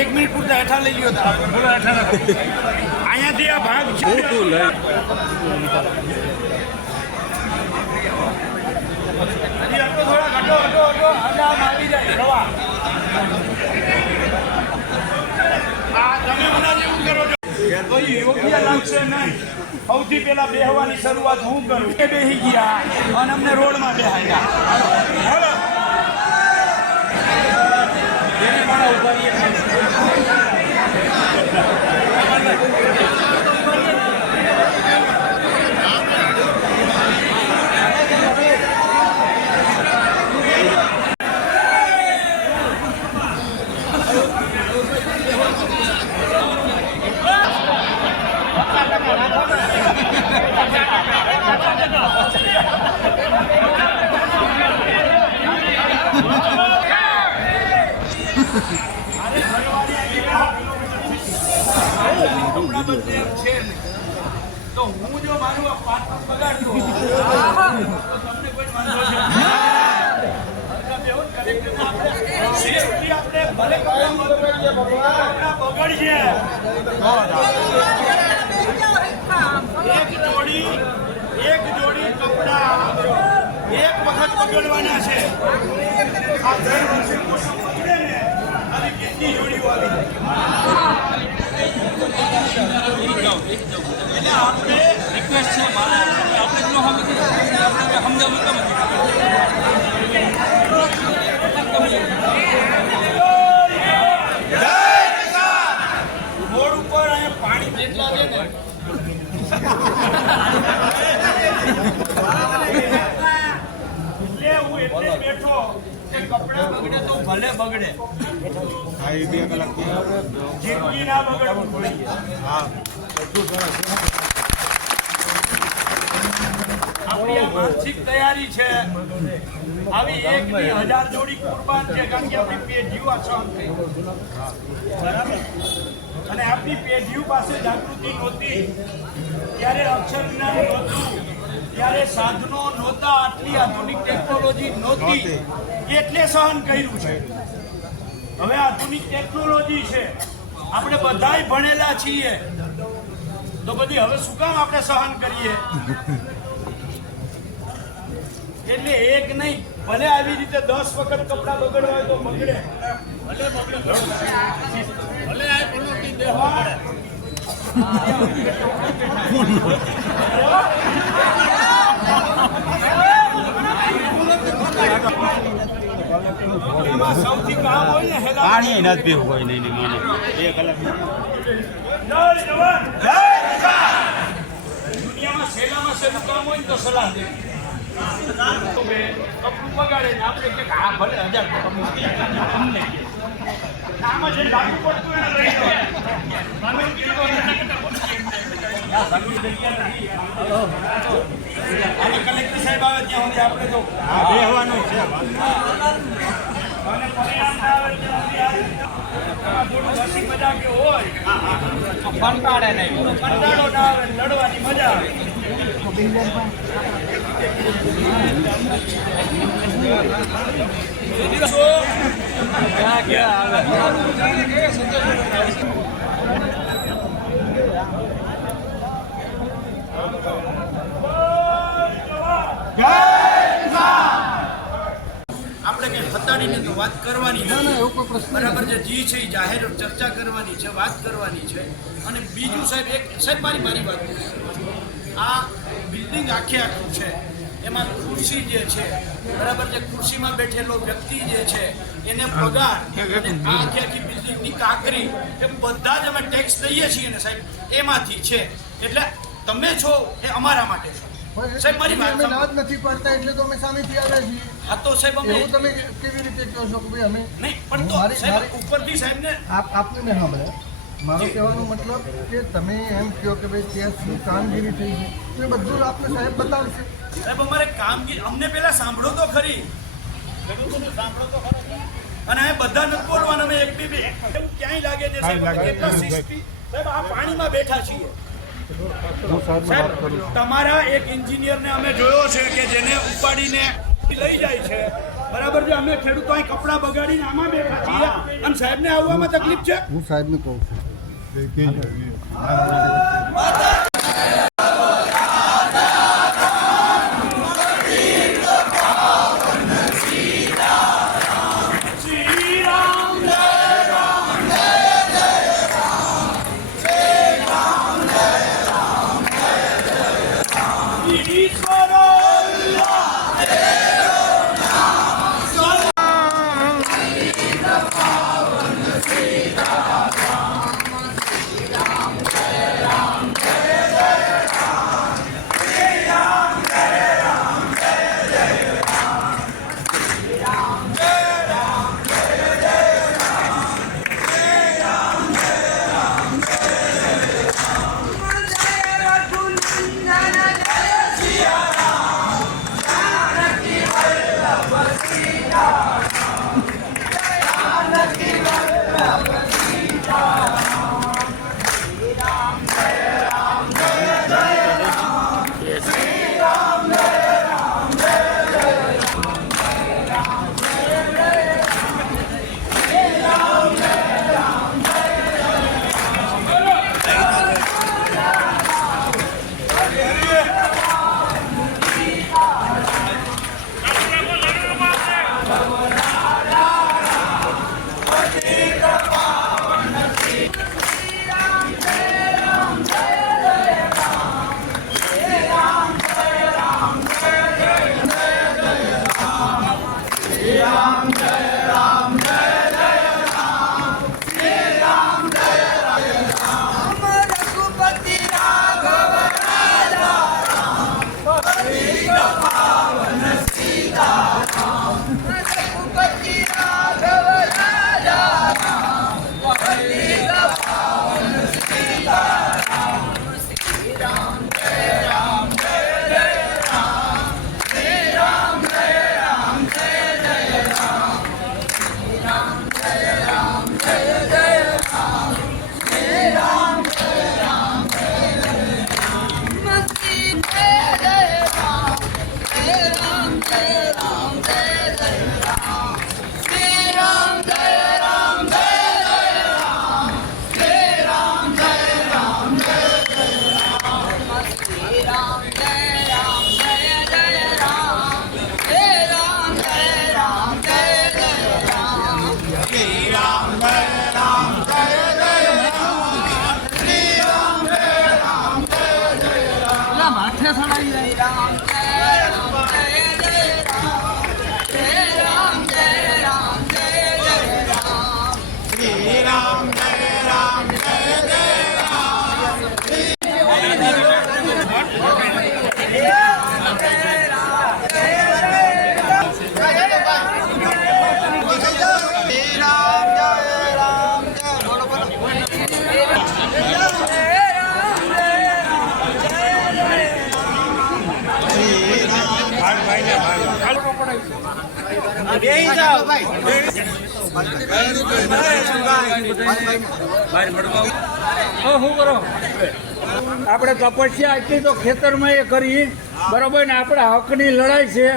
એક મિનિટ પૂરતા હેઠા લઈ ગયો હતા. અહીંયાથી આ ભાગ છે. હજી હટો થોડા, હટો. આમ આવી જાય રવા. આ તમે હમણાં જેવું કરો છો તો એ યોગ્ય લાગશે નહીં. સૌથી પહેલા બેહવાની શરૂઆત હું કરું. એ બેસી ગયા અને અમને રોડમાં બેહાડ્યા. એને પણ ઉતારીએ. તો હું જો મારું આ પાત્ર બગાડતો તો તમને કોઈ વાંધો છે? આપણે ભલે કપડા બગડશે. એક જોડી કપડા એક વખત બગડવાના છે. આ દર વર્ષે મોસમ બગડે ને અને કેટલી જોડીઓ આવી એટલે આપણે રિક્વેસ્ટ છે આપણે જો રોડ ઉપર અહીંયા પાણી જેટલા છે ને એટલે હું એટલે જ બેઠો કે કપડા બગડે તો ભલે બગડે, જિંદગી ના બગડવું જોઈએ. આપણી આ માનસિક તૈયારી છે. આવી 1,000 જોડી કુરબાન છે, કારણ કે આપણી પેઢીઓ આ સહન થઈ. બરાબર. અને આપણી પેઢીઓ પાસે જાગૃતિ નહોતી, ત્યારે અક્ષર જ્ઞાન નહોતું, ત્યારે સાધનો નહોતા, આટલી આધુનિક ટેકનોલોજી નહોતી, એટલે સહન કર્યું છે. હવે આધુનિક ટેકનોલોજી છે, આપણે બધાય ભણેલા છીએ, તો બધી હવે શું કામ આપણે સહન કરીએ? એટલે એક નહીં, ભલે આવી રીતે 10 વખત કપડા બગડવા હોય તો બગડે. ભલે આ પનોતી દેવાડ સૌથી કામ હોય ને પાણી નથી પીવું કોઈ નહીં મને 2 કલાક. જય જવાન જય કિસાન. દુનિયામાં સહેલામાં સહેલું કામ હોય ને તો સલાહ દેવી. કપડું બગાડે ને આપણે કે હા ભલે 1000 અમને આમાં જે લાગુ પડતું એને લઈ લો. અને કલેક્ટર સાહેબ આવે ત્યાં સુધી આપણે તો બેહવાનું છે. અને પરિણામ ના આવે ત્યાં સુધી થોડું હસી મજા કે હોય કંટાળો ના આવે, લડવાની મજા આવે. આપણે કઈ હતાડીને તો વાત કરવાની નથી. બરાબર છે, જી છે એ જાહેર ચર્ચા કરવાની છે, વાત કરવાની છે. અને બીજું સાહેબ મારી વાત આ બિલ્ડિંગ આખું છે, એમાં ખુરશી જે છે, બરાબર છે, ખુરશીમાં બેઠેલો વ્યક્તિ જે છે એને પગાર અને આ આખી બિલ્ડિંગની કાંકરી એ બધા જ અમે ટેક્સ દઈએ છીએ ને સાહેબ, એમાંથી છે. એટલે તમે છો એ અમારા માટે છો સાહેબ. મારી વાત સાંભળો. નથી પડતા એટલે તો અમે સામેથી આવ્યા છીએ. હા તો સાહેબ અમે એવું તમે કેવી રીતે કહો છો કે ભાઈ અમે નહીં પણ તો સાહેબ ઉપરથી સાહેબને આપને મેં સાંભળ્યા. મારો કહેવાનો મતલબ કે તમે એમ કહો કે ભાઈ ત્યાં શું કામગીરી થઈ છે તો એ બધું આપને સાહેબ બતાવશે. સાહેબ અમારે કામગીરી અમને પહેલા સાંભળો તો ખરી. અને આ બધા નથી બોલવાના. અમે એક બી એવું ક્યાંય લાગે છે સાહેબ કેટલા શિસ્તી સાહેબ આ પાણીમાં બેઠા છીએ સાહેબ. તમારા એક એન્જિનિયરને અમે જોયો છે કે જેને ઉપાડીને લઈ જાય છે, બરાબર છે. અમે ખેડૂતો અહીં કપડાં બગાડીને આમાં બેઠા છીએ અને સાહેબને આવવામાં તકલીફ છે. હું સાહેબને કહું છું. શું કરો આપણે તપસ્યા એટલી તો ખેતરમાં એ કરી બરોબર ને આપણા હકની લડાઈ છે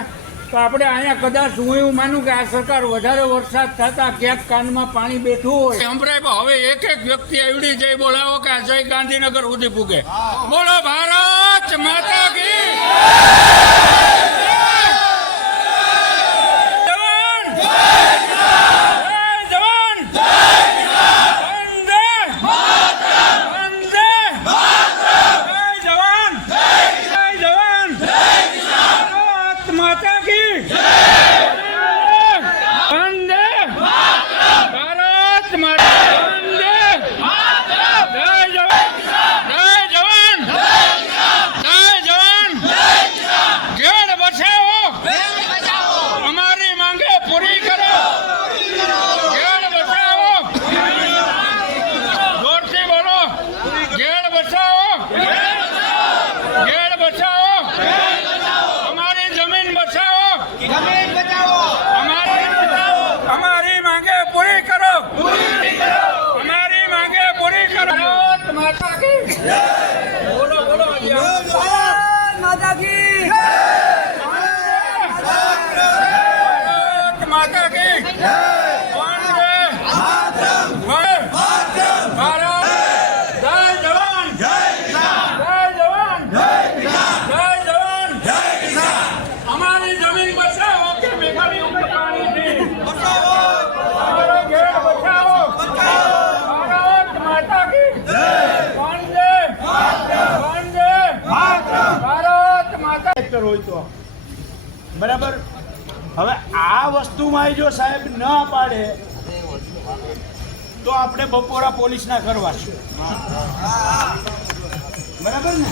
તો આપણે અહીંયા કદાચ હું એવું માનું કે આ સરકાર વધારે વરસાદ થતા ક્યાંક કાનમાં પાણી બેઠું હોય સંભળાય પણ હવે એક એક વ્યક્તિ એવડી જય બોલાવો કે આ જય ગાંધીનગર સુધી પૂગે બોલો ભારત માતા કી જવાન જય જવાન વંદે વંદે જય જવાન જય જવાન ભારત માતા કી વંદે ભારત માતા વંદે જય જવાન જય જવાન જય જવાન ઘેડ બચાવો અમારી માંગે પૂરી કરો ઘેડ બચાવો જોરથી બોલો ઘેડ બચાવો ઘેડ બચાવો અમારી જમીન બચાવો અમારી માંગે પૂરી કરો અમારી માંગે પૂરી કરો ભારત માતા કી બોલો બોલો ભારત માતા કી ભારત માતા કી વંદે ભારત જય જવાન જય જવાન જય જવાન અમારી જમીન બચાવો કે મેઘાણી ઉપર પાણીથી અમારો ઘેર બચાવો ભારત માતા કી વંદે વંદે ભારત માતા હોય તો બરાબર. હવે આ વસ્તુમાં જો સાહેબ ના પાડે તો આપણે બપોરા પોલીસના કરવાશું, બરાબર ને?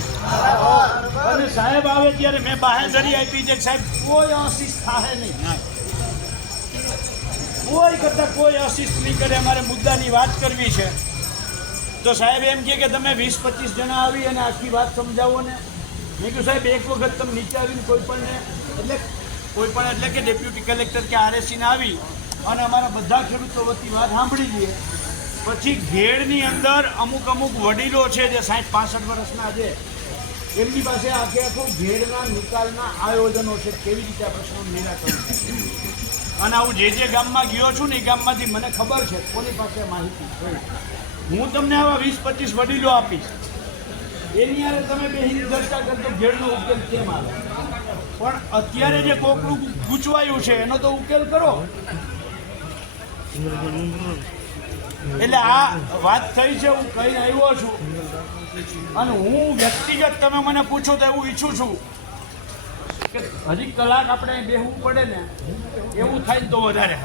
અને સાહેબ આવે ત્યારે મેં બાહેંધરી આપી છે કે સાહેબ કોઈ અશિસ્ત થાય નહીં, કોઈ કરતા કોઈ અશિસ્ત નહીં કરે. અમારે મુદ્દાની વાત કરવી છે તો સાહેબ એમ કે તમે 20-25 જણા આવી અને આખી વાત સમજાવો ને. મેં કહ્યું સાહેબ એક વખત તમે નીચે આવીને કોઈ પણ એટલે કે ડેપ્યુટી કલેક્ટર કે આરએસસીને આવી અને અમારા બધા ખેડૂતો વતી વાત સાંભળી લઈએ. પછી ઘેડની અંદર અમુક વડીલો છે જે 60-65 વર્ષના છે, એમની પાસે આખે આખું ઘેડના નિકાલના આયોજનો છે, કેવી રીતે આ પ્રશ્નનું નિરાકરણ થાય. અને હું જે ગામમાં ગયો છું ને એ ગામમાંથી મને ખબર છે કોની પાસે માહિતી છે. હું તમને આવા 20-25 વડીલો આપીશ, એની યારે તમે બેહીને ચર્ચા કરતો ઘેડનો ઉકેલ કેમ આવે. પણ અત્યારે જે કોકડું ગૂંચવાયું છે એનો તો ઉકેલ કરો. એટલે આ વાત થઈ છે, હું કહીને આવ્યો છું. અને હું વ્યક્તિગત તમે મને પૂછો તો એવું ઈચ્છું છું કે હજી કલાક આપણે બેહવું પડે ને, એવું થાય તો વધારે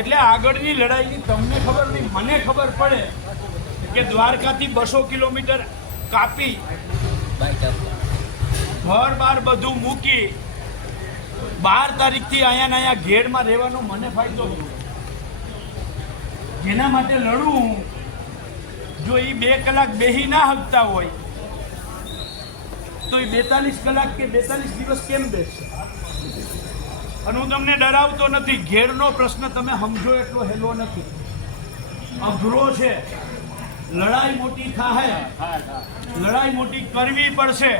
એટલે આગળની લડાઈની તમને ખબર નહીં, મને ખબર પડે કે દ્વારકાથી 200 કિલોમીટર કાપી ઘર બાર બધું મૂકી 12 તારીખથી અહીંયા ઘેડમાં રહેવાનો મને ફાયદો થયો. જેના માટે લડું, જો એ 2 કલાક બેહી ના હકતા હોય તો એ 42 કલાક કે 42 દિવસ કેમ બેસશે? અને હું તમને ડરાવતો નથી, ઘેરનો પ્રશ્ન તમે સમજો એટલો હેલો નથી, અઘરો છે. લડાઈ મોટી થાય, લડાઈ મોટી કરવી પડશે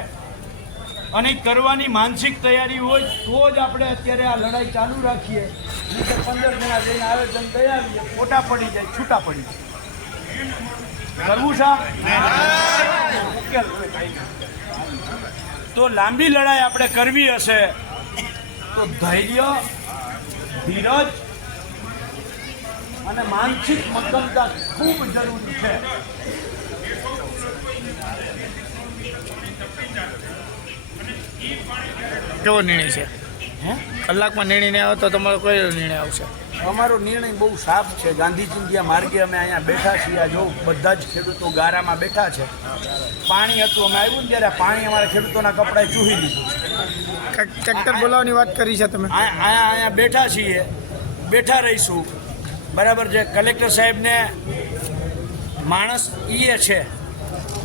અને કરવાની માનસિક તૈયારી હોય તો જ આપણે અત્યારે આ લડાઈ ચાલુ રાખીએ. 15 જણા જઈને આયોજન તૈયારી ખોટા પડી જાય, છૂટા પડી જાય. કરવું છે તો લાંબી લડાઈ આપણે કરવી હશે તો ધૈર્ય, ધીરજ અને માનસિક મક્કમતા ખૂબ જરૂરી છે. કેવો નિર્ણય છે? કલાકમાં નિર્ણય નહીં આવે તો તમારો કયો નિર્ણય આવશે? અમારો નિર્ણય બહુ સાફ છે. ગાંધી ચિંધ્યા માર્ગે અમે અહીંયા બેઠા છીએ. જો બધા જ ખેડૂતો ગારામાં બેઠા છે. પાણી હતું, અમે આવ્યું ને ત્યારે પાણી અમારા ખેડૂતોના કપડાએ ચૂહી લીધું. ટ્રેક્ટર બોલાવવાની વાત કરી છે તમે? અહીંયા બેઠા છીએ, બેઠા રહીશું, બરાબર છે. કલેક્ટર સાહેબને માણસ એ છે,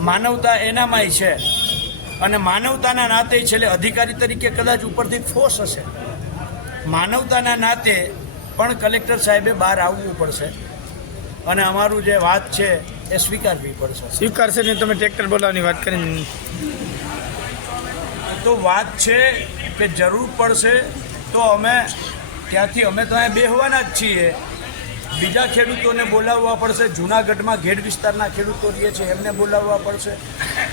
માનવતા એનામાંય છે અને માનવતાના નાતે છેલ્લે અધિકારી તરીકે કદાચ ઉપરથી ફોર્સ હશે, માનવતાના નાતે પણ કલેક્ટર સાહેબે બહાર આવવું પડશે અને અમારું જે વાત છે એ સ્વીકારવી પડશે. સ્વીકારશે ને તમે ટ્રેક્ટર બોલાવવાની વાત કરી? તો વાત છે કે જરૂર પડશે તો અમે ત્યાંથી અમે તો અહીંયા બેહવાના જ છીએ. બીજા ખેડૂતોને બોલાવવા પડશે. જૂનાગઢમાં ઘેડ વિસ્તારના ખેડૂતો રહે છે એમને બોલાવવા પડશે.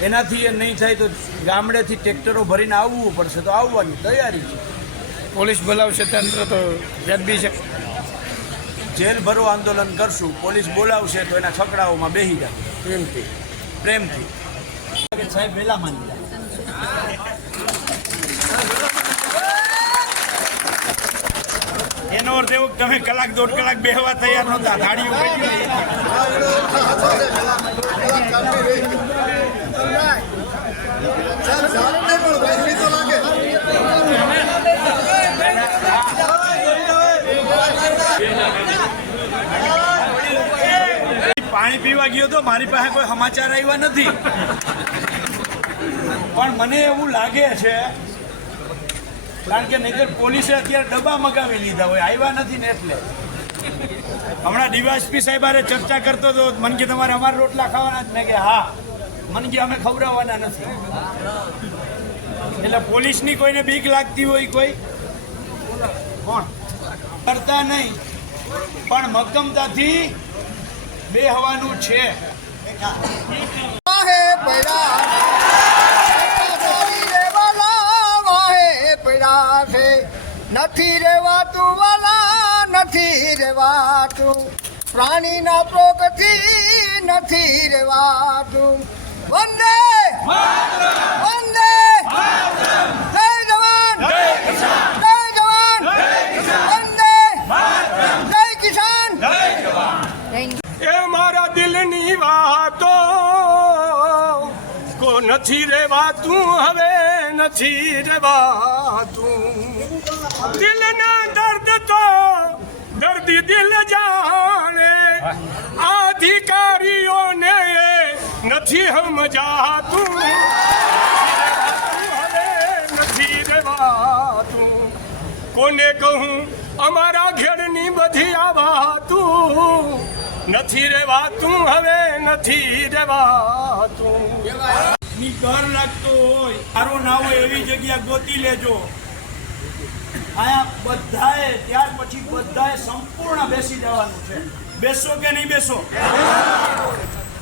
એનાથી એ નહીં થાય તો ગામડેથી ટ્રેક્ટરો ભરીને આવવું પડશે. તો આવવાની તૈયારી છે. પોલીસ બોલાવશે તંત્ર તો વ્યાજબી છે. જેલ ભરો આંદોલન કરશું. પોલીસ બોલાવશે તો એના છકડાઓમાં બેસી જાય પ્રેમથી. સાહેબ વહેલા માની જાય. એનો અર્થ એવો કે તમે કલાક દોઢ કલાક બેહવા તૈયાર નહોતા. ગાડીઓ પાણી પીવા ગયો તો મારી પાસે કોઈ સમાચાર આવ્યા નથી, પણ મને એવું લાગે છે કારણ કે નહીતર પોલીસે અત્યારે ડબ્બા મગાવી લીધા હોય, આવ્યા નથી ને એટલે. હમણાં ડીવાયએસપી સાહેબ હારે ચર્ચા કરતો હતો. મને કે તમારે અમારા રોટલા ખાવાના જ. મેં કે હા. મને કે અમે ખવડાવવાના નથી. એટલે પોલીસની કોઈને બીક લાગતી હોય કોઈ કોણ કરતા નહીં, પણ મક્કમતાથી બેહવાનું છે. નથી રેવાતું વાલા, નથી રેવાતું. પ્રાણીના પ્રોગથી નથી રેવાતું. વંદે વંદે જય જવાન જય જવાન વંદે જય કિસાન. એ મારા દિલની વાતો કો નથી રેવાતું, હવે નથી રેવાતું. દિલના દર્દ તો દર્દી દિલ જાણે, અધિકારીઓને નથી સમજાતું. હવે નથી રેવાતું. કોને કહું અમારા ઘેરની બધી આ વાતું. નથી રેવાતું, હવે નથી રેવાતું. ની ડર લાગતો હોય સારો ના હોય એવી જગ્યા ગોતી લેજો. આયા બધાએ ત્યાર પછી બધાએ સંપૂર્ણ બેસી જવાનું છે. બેસો કે નહીં બેસો?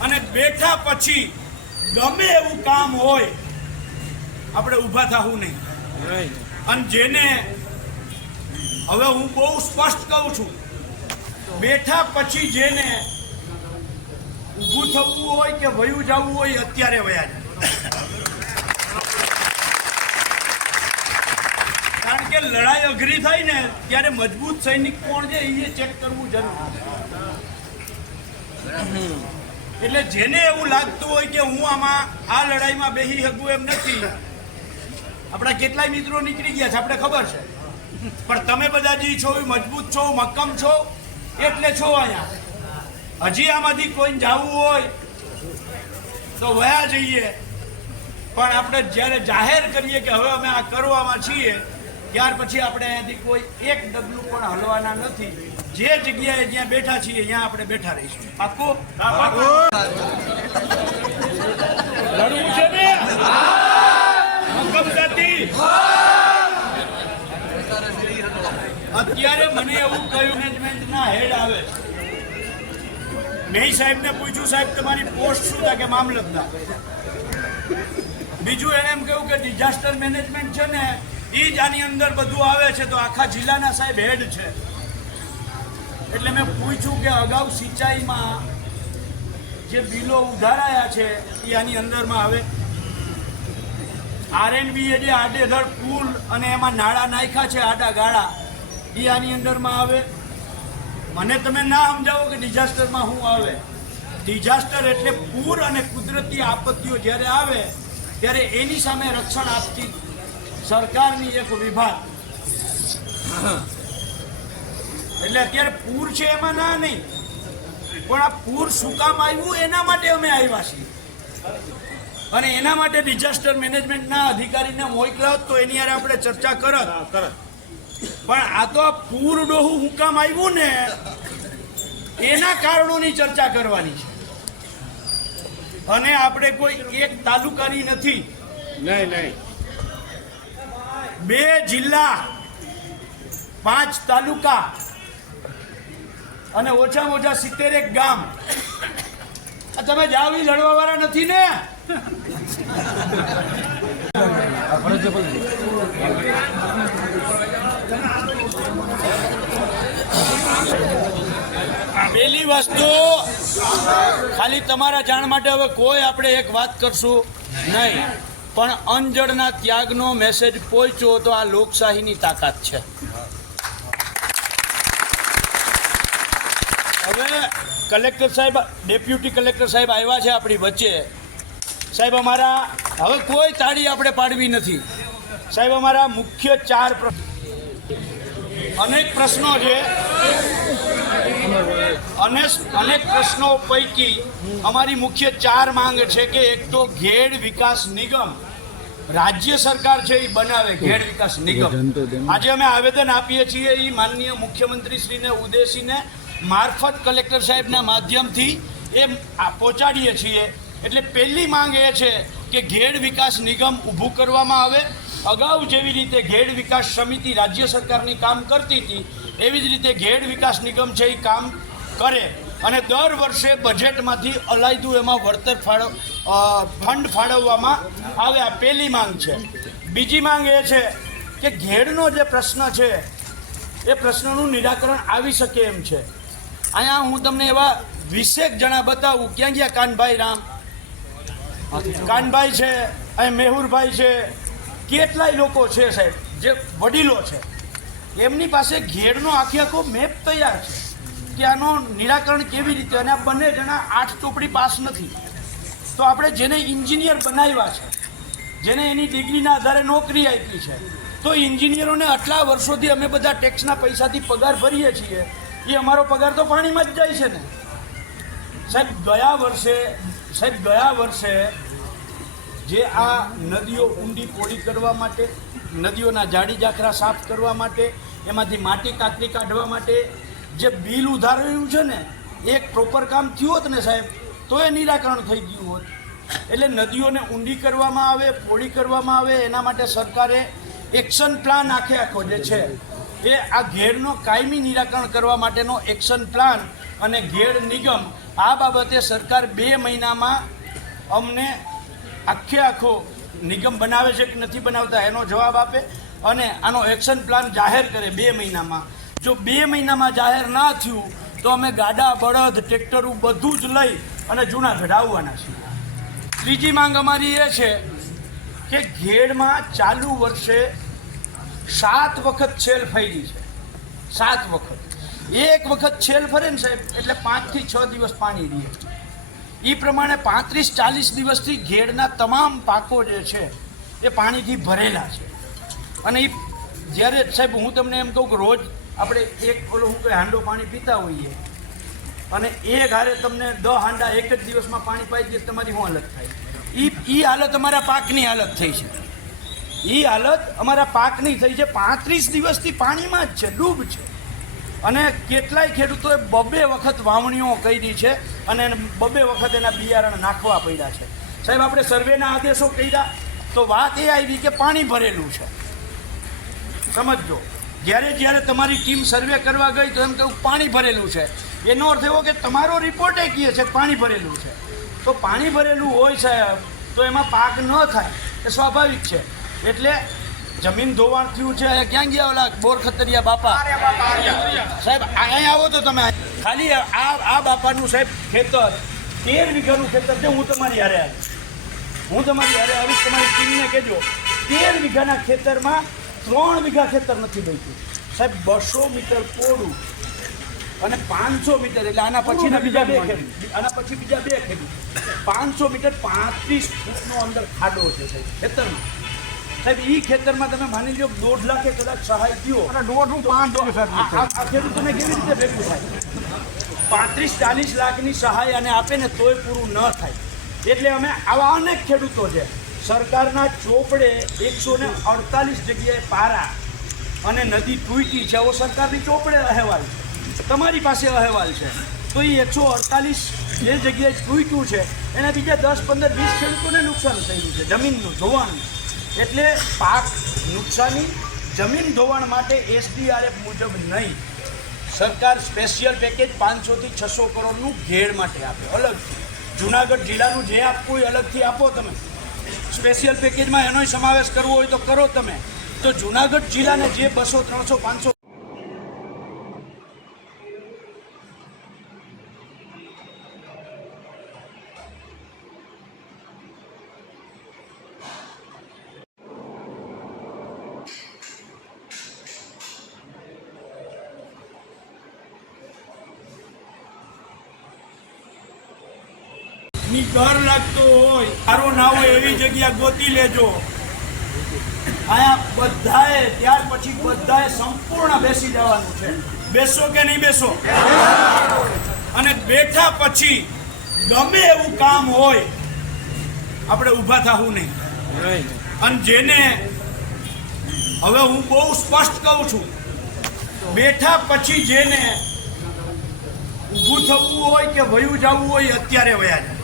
અને બેઠા પછી ગમે એવું કામ હોય આપણે ઊભા થવું નહીં. અને જેને હવે હું બહુ સ્પષ્ટ કહું છું, બેઠા પછી જેને ઊભું થવું હોય કે વયું જવું હોય અત્યારે વયા જાય. કારણ કે લડાઈ અઘરી થાય ને ત્યારે મજબૂત સૈનિક કોણ છે એ ચેક કરવું જરૂરી. એટલે જેને એવું લાગતું હોય કે હું આમાં આ લડાઈમાં બેસી શકું એમ નથી. આપણા કેટલાય મિત્રો નીકળી ગયા છે આપણે ખબર છે, પણ તમે બધા જે છો એ મજબૂત છો, મક્કમ છો એટલે છો અહીંયા. હજી આમાંથી કોઈને જવું હોય તો વયા જઈએ, પણ આપણે જ્યારે જાહેર કરીએ કે હવે અમે આ કરવામાં છીએ ત્યાર પછી આપણે અહીંયાથી કોઈ એક ડગલું પણ હલવાના નથી. જે જગ્યાએ જ્યાં બેઠા છીએ ત્યાં આપણે બેઠા રહીશું. પાક્કું? લડવું છે ને મક્કમતાથી. અત્યારે મને એવું કહ્યું મેનેજમેન્ટના હેડ આવે, મેં સાહેબને પૂછ્યું સાહેબ તમારી પોસ્ટ શું થાય? કે મામલતદાર. બીજું એને એમ કહ્યું કે ડિઝાસ્ટર મેનેજમેન્ટ છે ને એ જ આની અંદર બધું આવે છે, તો આખા જિલ્લાના સાહેબ હેડ છે. એટલે મેં પૂછ્યું કે અગાઉ સિંચાઈમાં જે બિલો ઉધારાયા છે એ આની અંદરમાં આવે. આરએનબીએ જે આડેધડ પુલ અને એમાં નાળા નાખ્યા છે આડા ગાળા એ આની અંદરમાં આવે. મને તમે ના સમજાવો કે ડિઝાસ્ટરમાં શું આવે. ડિઝાસ્ટર એટલે પૂર અને કુદરતી આપત્તિઓ જ્યારે આવે ત્યારે એની સામે રક્ષણ આપતી સરકારની એક વિભાગ. એટલે અત્યારે પૂર છે એમાં ના નહીં, પણ આ પૂર શું કામ આવ્યું એના માટે અમે આવ્યા છીએ. અને એના માટે ડિઝાસ્ટર મેનેજમેન્ટના અધિકારીને મોકલ્યા તો એની યારે આપણે ચર્ચા કરત. પણ આ તો આ પૂર ડોહું હું કામ આવ્યું ને એના કારણોની ચર્ચા કરવાની છે. અને આપણે કોઈ એક તાલુકાની નથી. નહીં નહીં 2 જિલ્લા, 5 તાલુકા અને ઓછામાં ઓછા 71 ગામ. આ તમે જાવ ઈ લડવા વાળા નથી ને? પહેલી વસ્તુ ખાલી તમારા જાણ માટે, હવે કોઈ આપણે એક વાત કરશું નહીં, પણ અંજળના ત્યાગનો મેસેજ પહોંચ્યો તો આ લોકશાહીની તાકાત છે. હવે કલેક્ટર સાહેબ, ડેપ્યુટી કલેક્ટર સાહેબ આવ્યા છે આપણી વચ્ચે. સાહેબ અમારા હવે કોઈ તાળી આપણે પાડવી નથી. સાહેબ અમારા મુખ્ય 4 અનેક પ્રશ્નો છે. અનેક પ્રશ્નો પૈકી અમારી મુખ્ય 4 માંગ છે કે એક તો ઘેડ વિકાસ નિગમ રાજ્ય સરકાર છે એ બનાવે, ઘેડ વિકાસ નિગમ. આજે અમે આવેદન આપીએ છીએ એ માનનીય મુખ્યમંત્રી શ્રીને ઉદ્દેશીને મારફત કલેક્ટર સાહેબના માધ્યમથી એ પહોંચાડીએ છીએ. એટલે પહેલી માંગ એ છે કે ઘેડ વિકાસ નિગમ ઊભું કરવામાં આવે. અગાઉ જેવી રીતે ઘેડ વિકાસ સમિતિ રાજ્ય સરકારની કામ કરતી હતી એવી જ રીતે ઘેડ વિકાસ નિગમ છે એ કામ કરે અને દર વર્ષે બજેટમાંથી અલાયદું એમાં વળતર ફંડ ફાળવવામાં આવે. આ પહેલી માંગ છે. બીજી માંગ એ છે કે ઘેડનો જે પ્રશ્ન છે એ પ્રશ્નનું નિરાકરણ આવી શકે એમ છે. અહીંયા હું તમને એવા 20 જણા બતાવું. ક્યાં ગયા કાનભાઈ રામ? કાનભાઈ છે, અહીં મેહુરભાઈ છે, કેટલાય લોકો છે સાહેબ જે વડીલો છે, એમની પાસે ઘેડનો આખો મેપ તૈયાર છે કે આનું નિરાકરણ કેવી રીતે. અને આ બંને જણા 8 ચોપડી પાસ નથી, તો આપણે જેને એન્જિનિયર બનાવ્યા છે, જેને એની ડિગ્રીના આધારે નોકરી આપી છે, તો એન્જિનિયરોને આટલા વર્ષોથી અમે બધા ટેક્સના પૈસાથી પગાર ભરીએ છીએ, એ અમારો પગાર તો પાણીમાં જ જાય છે ને. સાહેબ ગયા વર્ષે જે આ નદીઓ ઊંડી પોળી કરવા માટે, નદીઓના જાડી જાખરા સાફ કરવા માટે, એમાંથી માટી કાતરી કાઢવા માટે જે બિલ ઉધાર્યું છે ને, એક પ્રોપર કામ થયું હોત ને સાહેબ તો એ નિરાકરણ થઈ ગયું હોત. એટલે નદીઓને ઊંડી કરવામાં આવે, પોળી કરવામાં આવે, એના માટે સરકારે એક્શન પ્લાન આખો જે છે એ આ ઘેડનો કાયમી નિરાકરણ કરવા માટેનો એક્શન પ્લાન અને ઘેડ નિગમ, આ બાબતે સરકાર 2 મહિનામાં અમને આખો નિગમ બનાવે છે કે નથી બનાવતા એનો જવાબ આપે અને આનો એક્શન પ્લાન જાહેર કરે 2 મહિનામાં. જો 2 મહિનામાં જાહેર ના થયું તો અમે ગાડા, બળદ, ટ્રેક્ટરો બધું જ લઈ અને જૂનાગઢ આવવાના છીએ. ત્રીજી માંગ અમારી એ છે કે ઘેડમાં ચાલુ વર્ષે 7 વખત છેલ ફરી છે. 7 વખત. એક વખત છેલ ફરે ને સાહેબ એટલે 5 થી 6 દિવસ પાણી રહે. એ પ્રમાણે 35-40 દિવસથી ઘેડના તમામ પાકો જે છે એ પાણીથી ભરેલા છે. અને એ જ્યારે સાહેબ હું તમને એમ કહું કે રોજ આપણે હાંડો પાણી પીતા હોઈએ અને એ ઘારે તમને 10 હાંડા એક જ દિવસમાં પાણી પાઈ દે, તમારી શું હાલત થાય? એ હાલત અમારા પાકની હાલત થઈ છે. એ હાલત અમારા પાકની થઈ છે. 35 દિવસથી પાણીમાં જ છે, ડૂબ છે. અને કેટલાય ખેડૂતોએ 2 વખત વાવણીઓ કરી છે અને 2 વખત એના બિયારણ નાખવા પડ્યા છે. સાહેબ આપણે સર્વેના આદેશો કર્યા તો વાત એ આવી કે પાણી ભરેલું છે. સમજો, જ્યારે તમારી ટીમ સર્વે કરવા ગઈ તો એમ કહ્યું પાણી ભરેલું છે, એનો અર્થ એવો કે તમારો રિપોર્ટ એ કહે છે પાણી ભરેલું છે. તો પાણી ભરેલું હોય સાહેબ તો એમાં પાક ન થાય એ સ્વાભાવિક છે. એટલે જમીન ધોવાણ થયું છે. ક્યાં ગયા ઓલા બોરખતરિયા બાપા? સાહેબ અહીંયા આવો તો તમે ખાલી આ બાપાનું સાહેબ ખેતર 13 વીઘાનું ખેતર છે. હું તમારી હારે આવીશ, તમારી ટીમને કહેજો 13 વીઘાના ખેતરમાં 3 વીઘા ખેતર નથી બન્યું સાહેબ. 200 મીટર પોળું અને 500 મીટર એટલે આના પછીના બીજા 2 ખેડૂત, 500 મીટર 35 ફૂટનો અંદર ખાડો છે સાહેબ ખેતરમાં. સાહેબ એ ખેતરમાં તમે માની લો 1.5 લાખે કદાચ સહાય દો, આ ખેડૂતોને કેવી રીતે ભેગું થાય? 35-40 લાખની સહાય અને આપે ને તોય પૂરું ન થાય. એટલે અમે આવા અનેક ખેડૂતો છે સરકારના ચોપડે 148 જગ્યાએ પારા અને નદી તૂટી છે. આવો સરકારની ચોપડે અહેવાલ છે, તમારી પાસે અહેવાલ છે. તો એ 148 જે જગ્યાએ તૂટ્યું છે એના બીજા 10-15-20 ખેડૂતોને નુકસાન થયેલું છે, જમીનનું ધોવાનું. એટલે પાક નુકસાની જમીન ધોવાણ માટે SDRF મુજબ નહીં, સરકાર સ્પેશિયલ પેકેજ 500 થી 600 કરોડનું ઘેડ માટે આપે અલગથી. જુનાગઢ જિલ્લાનું જે આપવું હોય અલગથી આપો તમે. સ્પેશિયલ પેકેજમાં એનો સમાવેશ કરવો હોય તો કરો તમે. તો જુનાગઢ જિલ્લાને જે 200, 300, 500 ની ડર લાગતો હોય, સારો ના હોય એવી જગ્યા ગોતી લેજો. આયા બધાએ ત્યાર પછી બધાએ સંપૂર્ણ બેસી જવાનું છે. બેસો કે નહીં બેસો? અને બેઠા પછી ગમે એવું કામ હોય આપણે ઊભા થવું નહીં. અને જેને હવે હું બહુ સ્પષ્ટ કહું છું, બેઠા પછી જેને ઊભું થવું હોય કે વયું જવું હોય અત્યારે વયા જાય.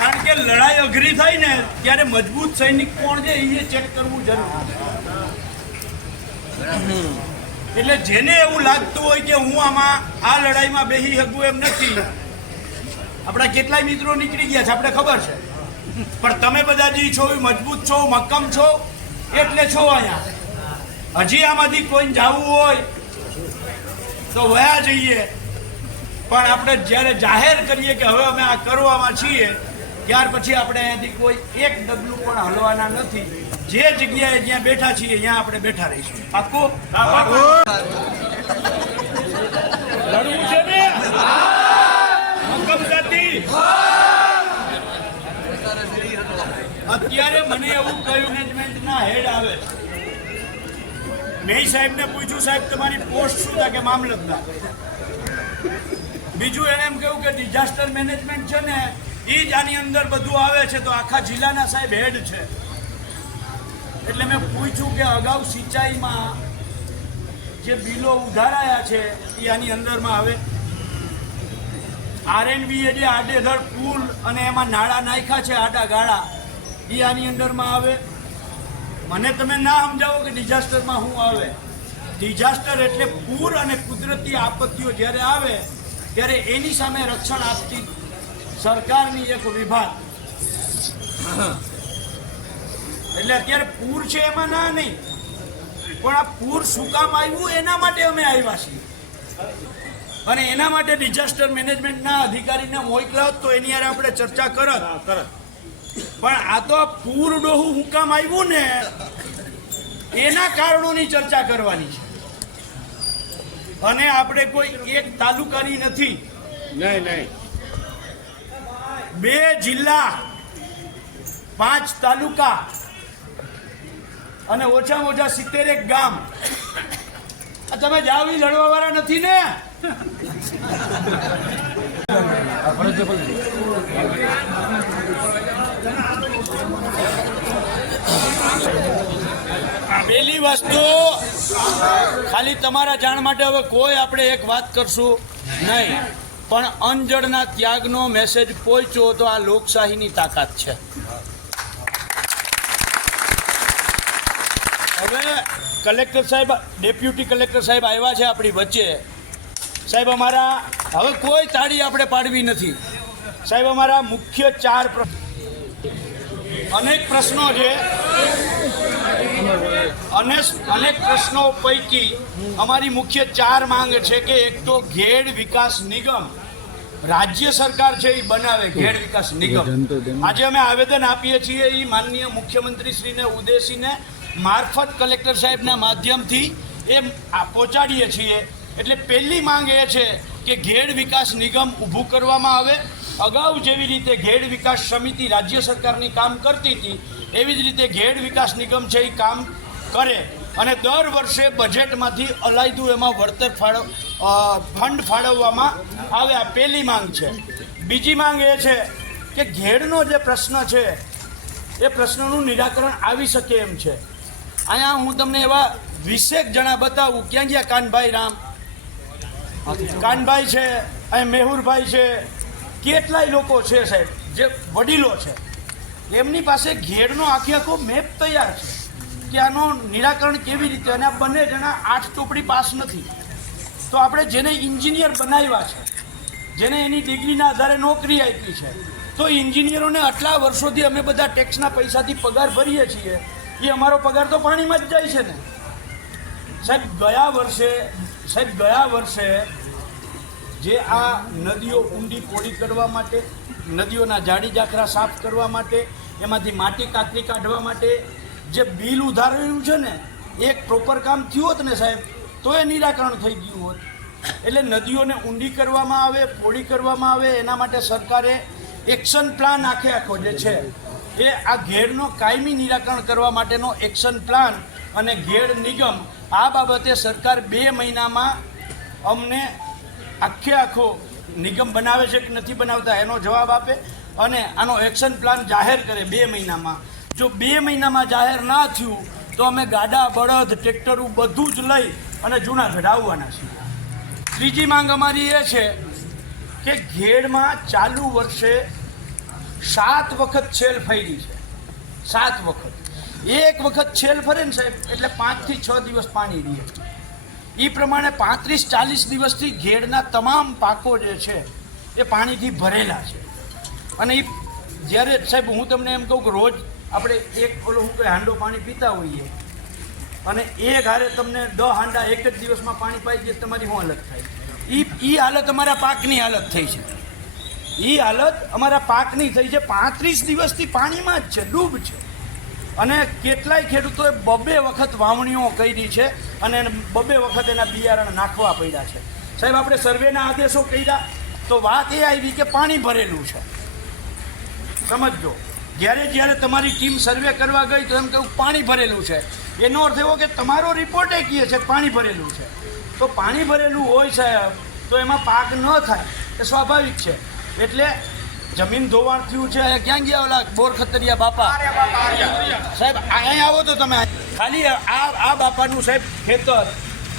કારણ કે લડાઈ અઘરી થાય ને ત્યારે મજબૂત સૈનિક કોણ છે એ ચેક કરવું જરૂરી. એટલે જેને એવું લાગતું હોય કે હું આમાં આ લડાઈમાં બેસી શકું એમ નથી, આપણા કેટલાય મિત્રો નીકળી ગયા છે આપણે ખબર છે, પણ તમે બધા જે છો મજબૂત છો, મક્કમ છો એટલે છો અહીંયા. હજી આમાંથી કોઈ જવું હોય તો વયા જઈએ, પણ આપણે જ્યારે જાહેર કરીએ કે હવે અમે આ કરવામાં છીએ ત્યાર પછી આપણે અહીંયાથી કોઈ એક ડગલું પણ હલવાના નથી. જે જગ્યાએ જ્યાં બેઠા છીએ ત્યાં આપણે બેઠા રહીશું. પાક્કું? લડવું છે ને? મક્કમતાથી. અત્યારે મને એવું કહ્યું મેનેજમેન્ટના હેડ આવે, મેં સાહેબને પૂછ્યું, સાહેબ તમારી પોસ્ટ શું થાય? કે મામલતદાર. બીજું એને એમ કહ્યું કે ડિઝાસ્ટર મેનેજમેન્ટ છે ને એ જ આની અંદર બધું આવે છે, તો આખા જિલ્લાના સાહેબ હેડ છે. એટલે મેં પૂછ્યું કે અગાઉ સિંચાઈમાં જે બિલો ઉધારાયા છે એ આની અંદરમાં આવે? RNB એ જે આડેધડ પુલ અને એમાં નાળા નાખ્યા છે આડા ગાળા એ આની અંદરમાં આવે? મને તમે ના સમજાવો કે ડિઝાસ્ટરમાં શું આવે. ડિઝાસ્ટર એટલે પૂર અને કુદરતી આપત્તિઓ જ્યારે આવે ત્યારે એની સામે રક્ષણ આપતી સરકારની એક વિભાગ. એટલે અત્યારે પૂર છે એમાં ના નહીં, પણ આ પૂર શું કામ આવ્યું એના માટે અમે આવ્યા છીએ. અને એના માટે ડિઝાસ્ટર મેનેજમેન્ટના અધિકારીને મોકલાવત તો એની યારે આપણે ચર્ચા કરત. પણ આ તો પૂર ડોહું હું કામ આવ્યું ને એના કારણોની ચર્ચા કરવાની છે. અને આપણે કોઈ એક તાલુકાની નથી, નહીં 2 જિલ્લા, 5 તાલુકા અને ઓછામાં ઓછા 70 ગામ. તમે જાવ ઈ લડવા વાળા નથી ને? પહેલી વસ્તુ ખાલી તમારા જાણ માટે, હવે કોઈ આપણે એક વાત કરશું નહીં, પણ અંજળના ત્યાગનો મેસેજ પહોંચ્યો તો આ લોકશાહીની તાકાત છે. હવે કલેક્ટર સાહેબ, ડેપ્યુટી કલેક્ટર સાહેબ આવ્યા છે આપણી વચ્ચે. સાહેબ અમારા હવે કોઈ તાળી આપણે પાડવી નથી. સાહેબ અમારા મુખ્ય 4 અનેક પ્રશ્નો છે, અનેક પ્રશ્નો પૈકી અમારી મુખ્ય 4 માંગ છે કે એક તો ઘેડ વિકાસ નિગમ રાજ્ય સરકાર છે એ બનાવે. ઘેડ વિકાસ નિગમ આજે અમે આવેદન આપીએ છીએ એ માનનીય મુખ્યમંત્રીશ્રીને ઉદ્દેશીને મારફત કલેક્ટર સાહેબના માધ્યમથી એ પહોંચાડીએ છીએ. એટલે પહેલી માંગ એ છે કે ઘેડ વિકાસ નિગમ ઊભું કરવામાં આવે. અગાઉ જેવી રીતે ઘેડ વિકાસ સમિતિ રાજ્ય સરકારની કામ કરતી હતી એવી જ રીતે ઘેડ વિકાસ નિગમ છે એ કામ કરે અને દર વર્ષે બજેટમાંથી અલાયદું એમાં વળતર ફંડ ફાળવવામાં આવે. આ પહેલી માંગ છે. બીજી માંગ એ છે કે ઘેડનો જે પ્રશ્ન છે એ પ્રશ્નનું નિરાકરણ આવી શકે એમ છે. અહીંયા હું તમને એવા 20 જણા બતાવું. ક્યાં ગયા કાનભાઈ રામ? કાનભાઈ છે, અહીં મેહુરભાઈ છે, કેટલાય લોકો છે સાહેબ. જે વડીલો છે એમની પાસે ઘેડનો આખો મેપ તૈયાર છે કે આનું નિરાકરણ કેવી રીતે, અને આ બંને જણા 8 ચોપડી પાસ નથી. તો આપણે જેને એન્જિનિયર બનાવ્યા છે, જેને એની ડિગ્રીના આધારે નોકરી આપી છે, તો એન્જિનિયરોને આટલા વર્ષોથી અમે બધા ટેક્સના પૈસાથી પગાર ભરીએ છીએ, એ અમારો પગાર તો પાણીમાં જ જાય છે ને. સાહેબ ગયા વર્ષે જે આ નદીઓ ઊંડી પોળી કરવા માટે, નદીઓના જાડી જાખરા સાફ કરવા માટે, એમાંથી માટી કાતરી કાઢવા માટે જે બિલ ઉધારેલું છે ને, એક પ્રોપર કામ થયું હોત ને સાહેબ, તો એ નિરાકરણ થઈ ગયું હોત. એટલે નદીઓને ઊંડી કરવામાં આવે, પોળી કરવામાં આવે, એના માટે સરકારે એક્શન પ્લાન આખો જે છે એ આ ઘેડનો કાયમી નિરાકરણ કરવા માટેનો એક્શન પ્લાન અને ઘેડ નિગમ, આ બાબતે સરકાર 2 મહિનામાં અમને આખો નિગમ બનાવે છે કે નથી બનાવતા એનો જવાબ આપે અને આનો એક્શન પ્લાન જાહેર કરે 2 મહિનામાં. જો 2 મહિનામાં જાહેર ના થયું તો અમે ગાડા, બળદ, ટ્રેક્ટરો બધું જ લઈ અને જૂનાગઢ આવવાના છીએ. ત્રીજી માંગ અમારી એ છે કે ઘેડમાં ચાલુ વર્ષે 7 વખત છેલ ફરી છે. 7 વખત. એક વખત છેલ ફરે ને સાહેબ એટલે 5 થી 6 દિવસ પાણી રહે. એ પ્રમાણે 35-40 દિવસથી ઘેડના તમામ પાકો જે છે એ પાણીથી ભરેલા છે. અને એ જ્યારે સાહેબ હું તમને એમ કહું કે રોજ આપણે હાંડો પાણી પીતા હોઈએ અને એક હારે તમને 10 હાંડા એક જ દિવસમાં પાણી પાઈ દે, તમારી શું હાલત થાય? એ હાલત અમારા પાકની હાલત થઈ છે. એ હાલત અમારા પાકની થઈ છે. 35 દિવસથી પાણીમાં જ છે, ડૂબ છે. અને કેટલાય ખેડૂતોએ 2 વખત વાવણીઓ કરી છે અને 2 વખત એના બિયારણ નાખવા પડ્યા છે. સાહેબ આપણે સર્વેના આદેશો કર્યા તો વાત એ આવી કે પાણી ભરેલું છે. સમજો, જ્યારે તમારી ટીમ સર્વે કરવા ગઈ તો એમ કહ્યું પાણી ભરેલું છે, એનો અર્થ એવો કે તમારો રિપોર્ટ એ કહે છે કે પાણી ભરેલું છે. તો પાણી ભરેલું હોય સાહેબ તો એમાં પાક ન થાય એ સ્વાભાવિક છે. એટલે જમીન ધોવાણ થયું છે. ક્યાં ગયા ઓલા બોરખતરિયા બાપા સાહેબ? અહીંયા આવો તો તમે ખાલી આ બાપાનું સાહેબ ખેતર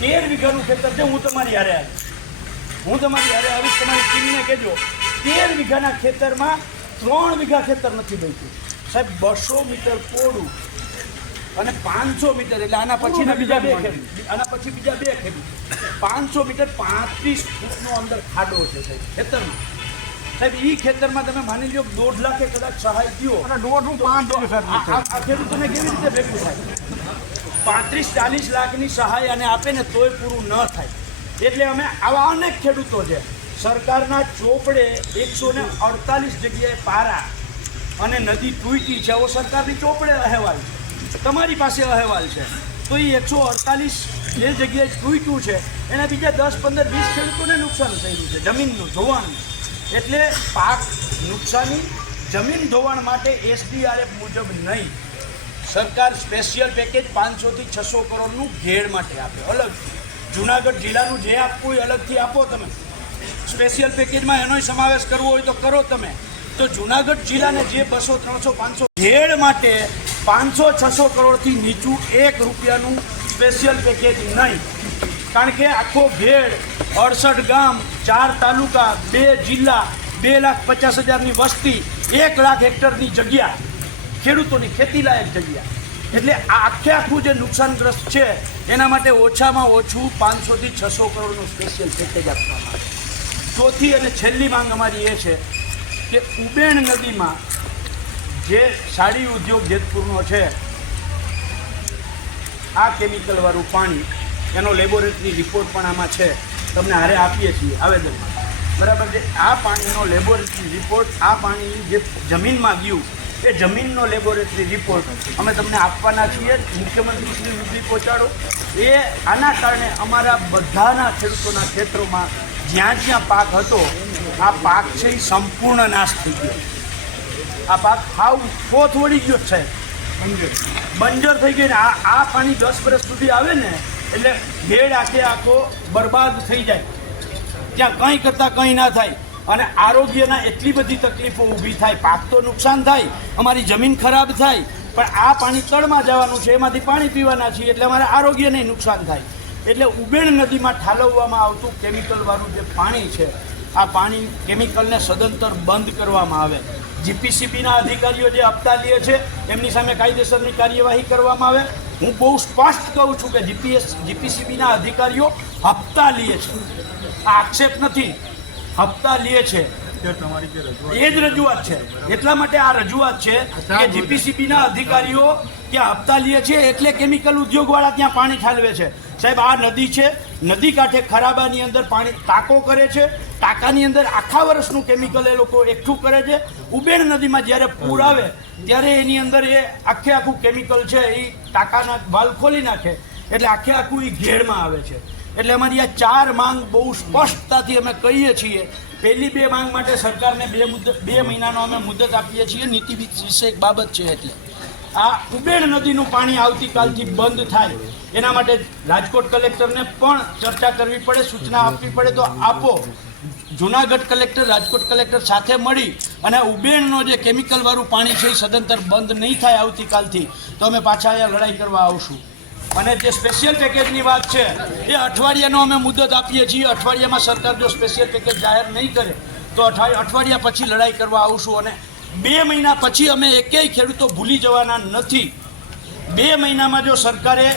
13 વીઘાનું ખેતર છે. હું તમારી હારે આવીશ, તમારી ટીમને કહેજો 13 વીઘાના ખેતરમાં 3 વીઘા ખેતર નથી બન્યું સાહેબ. 200 મીટર પોળું અને 500 મીટર એટલે આના પછીના બીજા 2 ખેડૂત, 500 મીટર 35 ફૂટનો અંદર ખાડો છે સાહેબ ખેતરમાં. સાહેબ એ ખેતરમાં તમે માની લો 1.5 લાખે કદાચ સહાય દો, આ ખેડૂતોને કેવી રીતે ભેગું થાય? 35-40 લાખની સહાય અને આપે ને તોય પૂરું ન થાય. એટલે અમે આવા અનેક ખેડૂતો છે. સરકારના ચોપડે 148 જગ્યાએ પારા અને નદી તૂટી છે. એવો સરકારની ચોપડે અહેવાલ છે, તમારી પાસે અહેવાલ છે. તો એ 148 જે જગ્યાએ તૂટ્યું છે એના બીજા 10, 15, 20 ખેડૂતોને નુકસાન થયેલું છે જમીનનું ધોવાણ. એટલે પાક નુકસાની, જમીન ધોવાણ માટે SDRF મુજબ નહીં. સરકાર સ્પેશિયલ પેકેજ 500 થી 600 કરોડનું ઘેડ માટે આપે. અલગ જુનાગઢ જિલ્લાનું જે આપવું એ અલગથી આપો તમે. સ્પેશિયલ પેકેજમાં એનોય સમાવેશ કરવો હોય તો કરો તમે. તો જુનાગઢ જિલ્લાને જે 200, 300, 500 ઘેડ માટે 500-600 કરોડથી નીચું 1 રૂપિયાનું સ્પેશિયલ પેકેજ નહીં. કારણ કે આખો ઘેડ 68 ગામ, 4 તાલુકા, 2 જિલ્લા, 2,50,000ની વસ્તી, 1 લાખ હેક્ટરની જગ્યા, ખેડૂતોની ખેતીલાયક જગ્યા. એટલે આખું જે નુકસાનગ્રસ્ત છે એના માટે ઓછામાં ઓછું 500 થી 600 કરોડનું સ્પેશિયલ પેકેજ આપવામાં આવે. ચોથી અને છેલ્લી માંગ અમારી એ છે કે ઉબેણ નદીમાં જે સાડી ઉદ્યોગ જેતપુરનો છે, આ કેમિકલવાળું પાણી, એનો લેબોરેટરી રિપોર્ટ પણ આમાં છે, તમને હારે આપીએ છીએ આવેદનમાં, બરાબર છે. આ પાણીનો લેબોરેટરી રિપોર્ટ, આ પાણી જે જમીનમાં ગયું એ જમીનનો લેબોરેટરી રિપોર્ટ અમે તમને આપવાના છીએ. મુખ્યમંત્રીશ્રી સુધી પહોંચાડો. એ આના કારણે અમારા બધાના ખેડૂતોના ક્ષેત્રોમાં જ્યાં પાક હતો, આ પાક છે એ સંપૂર્ણ નાશ થઈ ગયો. આ પાક હાવ પોથ વળી ગયો છે, બંજર થઈ ગઈ. ને આ પાણી 10 વર્ષ સુધી આવે ને એટલે ઘેડ આખો બરબાદ થઈ જાય. ત્યાં કંઈ કરતાં કંઈ ના થાય અને આરોગ્યના એટલી બધી તકલીફો ઊભી થાય. પાક તો નુકસાન થાય, અમારી જમીન ખરાબ થાય, પણ આ પાણી તળમાં જવાનું છે, એમાંથી પાણી પીવાના છીએ એટલે અમારે આરોગ્યને નુકસાન થાય. એટલે ઉબેણ નદીમાં ઠાલવવામાં આવતું કેમિકલવાળું જે પાણી છે આ પાણી કેમિકલને સદંતર બંધ કરવામાં આવે. જીપીસીબીના અધિકારીઓ જે હપ્તા લે છે એમની સામે કાયદેસરની કાર્યવાહી કરવામાં આવે. હું બહુ સ્પષ્ટ કહું છું કે જીપીસીબીના અધિકારીઓ હપ્તા લે છે, આ આક્ષેપ નથી, હપ્તા લે છે. એ જ રજૂઆત છે. એટલા માટે આ રજૂઆત છે કે જીપીસીબીના અધિકારીઓ ત્યાં હપ્તા લે છે એટલે કેમિકલ ઉદ્યોગવાળા ત્યાં પાણી ઠાલવે છે. સાહેબ, આ નદી છે, નદી કાંઠે ખરાબાની અંદર પાણી ટાંકો કરે છે, ટાંકાની અંદર આખા વર્ષનું કેમિકલ એ લોકો એકઠું કરે છે. ઉબેણ નદીમાં જ્યારે પૂર આવે ત્યારે એની અંદર એ આખે આખું કેમિકલ છે એ ટાંકાના વાલ્વ ખોલી નાખે એટલે આખે આખું એ ઘેરમાં આવે છે. એટલે અમારી આ 4 માંગ બહુ સ્પષ્ટતાથી અમે કહીએ છીએ. પહેલી 2 માંગ માટે સરકારને 2 મહિનાનો અમે મુદત આપીએ છીએ, નીતિ વિષયક બાબત છે. એટલે આ ઉબેણ નદીનું પાણી આવતીકાલથી બંધ થાય એના માટે રાજકોટ કલેક્ટરને પણ ચર્ચા કરવી પડે, સૂચના આપવી પડે તો આપો. જુનાગઢ કલેક્ટર, રાજકોટ કલેક્ટર સાથે મળી અને ઉબેણનો જે કેમિકલવાળું પાણી છે એ સદંતર બંધ નહીં થાય આવતીકાલથી તો અમે પાછા અહીંયા લડાઈ કરવા આવશું. અને જે સ્પેશિયલ પેકેજની વાત છે એ અઠવાડિયાનો અમે મુદત આપીએ છીએ. અઠવાડિયામાં સરકાર જો સ્પેશિયલ પેકેજ જાહેર નહીં કરે તો અઠવાડિયા પછી લડાઈ કરવા આવશું. અને 2 મહિના પછી અમે એકેય ખેડૂતો ભૂલી જવાના નથી. 2 મહિનામાં જો સરકારે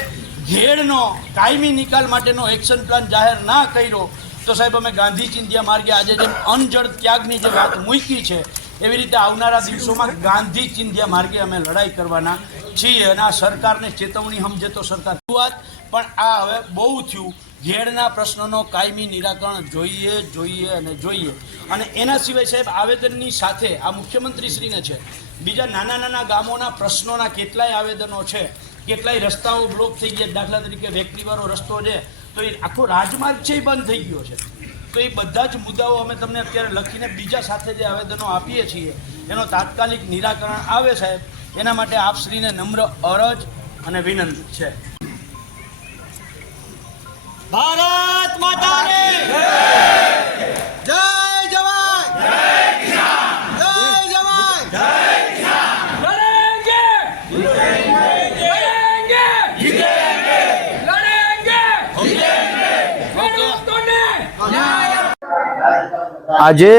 ઘેડનો કાયમી નિકાલ માટેનો એક્શન પ્લાન જાહેર ના કર્યો તો સાહેબ અમે ગાંધી ચિંધ્યા માર્ગે આજે જેમ અનજળ ત્યાગની જે વાત મૂકી છે એવી રીતે આવનારા દિવસોમાં ગાંધી ચિંધ્યા માર્ગે અમે લડાઈ કરવાના છીએ. અને આ સરકારને ચેતવણી સમજે તો સરકાર વાત પણ આ હવે બહુ થયું. ઘેડના પ્રશ્નોનો કાયમી નિરાકરણ જોઈએ. અને એના સિવાય સાહેબ આવેદનની સાથે આ મુખ્યમંત્રીશ્રીને છે, બીજા નાના ગામોના પ્રશ્નોના કેટલાય આવેદનો છે. કેટલાય રસ્તાઓ બ્લોક થઈ ગયા, દાખલા તરીકે વેકરીવાળો રસ્તો છે તો એ આખો રાજમાર્ગ છે એ બંધ થઈ ગયો છે. તો એ બધા જ મુદ્દાઓ અમે તમને અત્યારે લખીને બીજા સાથે જે આવેદનો આપીએ છીએ એનો તાત્કાલિક નિરાકરણ આવે સાહેબ, એના માટે આપશ્રીને નમ્ર અરજ અને વિનંતી છે. ભારત માતા કી જય, જય જવાન, જય કિસાન, જય જવાન, જય કિસાન. લડેંગે ખેડૂતોને આજે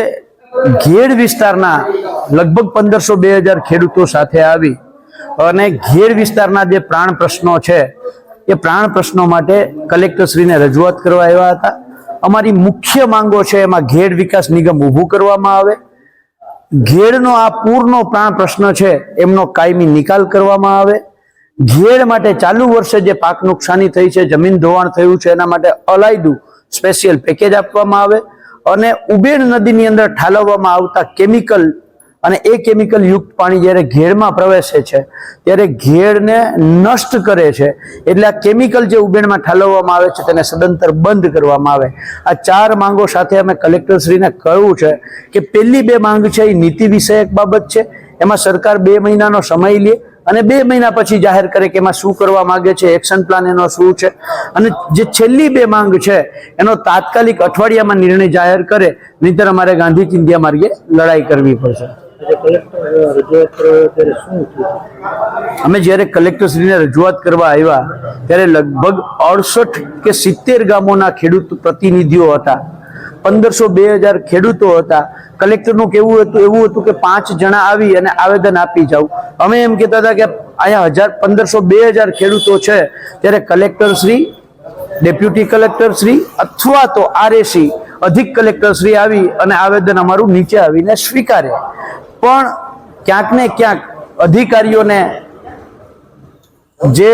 ઘેડ વિસ્તારના લગભગ 1500-2000 ખેડૂતો સાથે આવી અને ઘેડ વિસ્તારના જે પ્રાણ પ્રશ્નો છે એ પ્રાણ પ્રશ્નો માટે કલેક્ટરશ્રીને રજૂઆત કરવા આવ્યા હતા. અમારી મુખ્ય માંગો છે એમાં ઘેડ વિકાસ નિગમ ઊભું કરવામાં આવે, ઘેડનો આ પૂરનો પ્રાણ પ્રશ્ન છે એમનો કાયમી નિકાલ કરવામાં આવે, ઘેડ માટે ચાલુ વર્ષે જે પાક નુકસાની થઈ છે, જમીન ધોવાણ થયું છે એના માટે અલાયદું સ્પેશિયલ પેકેજ આપવામાં આવે અને ઉબેણ નદીની અંદર ઠાલવવામાં આવતા કેમિકલ અને એ કેમિકલ યુક્ત પાણી જ્યારે ઘેડમાં પ્રવેશે છે ત્યારે ઘેડને નષ્ટ કરે છે. એટલે આ કેમિકલ જે ઉબેણમાં ઠાલવવામાં આવે છે તેને સદંતર બંધ કરવામાં આવે. આ 4 માંગો સાથે અમે કલેક્ટરશ્રીને કહ્યું છે કે પહેલી 2 માંગ છે એ નીતિ વિષયક બાબત છે, એમાં સરકાર 2 મહિનાનો સમય લે અને 2 મહિના પછી જાહેર કરે કે એમાં શું કરવા માંગે છે, એક્શન પ્લાન એનો શું છે. અને જે છેલ્લી 2 માંગ છે એનો તાત્કાલિક અઠવાડિયામાં નિર્ણય જાહેર કરે, નહીંતર અમારે ગાંધી ચિંધ્યા માર્ગે લડાઈ કરવી પડશે. અમે જ્યારે કલેક્ટરશ્રીને રજૂઆત કરવા આવ્યા ત્યારે લગભગ 68 કે 70 ગામોના ખેડૂત પ્રતિનિધિઓ હતા, 1500-2000 ખેડૂતો હતા. કલેક્ટરનું કેવું હતું એવું હતું કે 5 જણા આવી અને આવેદન આપી જાવ. અમે એમ કહેતા હતા કે અહીંયા 1500-2000 ખેડૂતો છે ત્યારે કલેક્ટરશ્રી, ડેપ્યુટી કલેક્ટરશ્રી અથવા તો આરએસી અધિક કલેક્ટરશ્રી આવી અને આવેદન અમારું નીચે આવીને સ્વીકારે. પણ ક્યાંક ને ક્યાંક અધિકારીઓને જે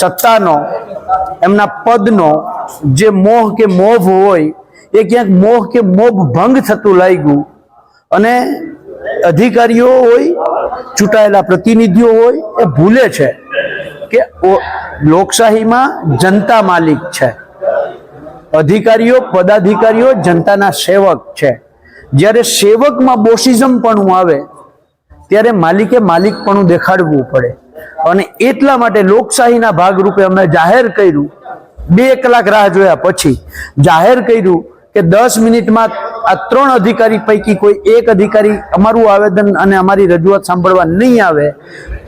સત્તાનો, એમના પદનો જે મોહ કે મોભ હોય એ ક્યાંક મોહ કે મોભ ભંગ થતું લાગ્યું અને અધિકારીઓ હોય, ચૂંટાયેલા પ્રતિનિધિઓ હોય એ ભૂલે છે કે લોકશાહીમાં જનતા માલિક છે, અધિકારીઓ પદાધિકારીઓ જનતાના સેવક છે. જ્યારે સેવકમાં બોસિઝમ પણ આવે ત્યારે માલિકે માલિકપણું દેખાડવું પડે અને એટલા માટે લોકશાહીના ભાગરૂપે અમે જાહેર કર્યું, 2 કલાક રાહ જોયા પછી જાહેર કર્યું કે 10 મિનિટમાં આ 3 અધિકારી પૈકી કોઈ એક અધિકારી અમારું આવેદન અને અમારી રજૂઆત સાંભળવા નહીં આવે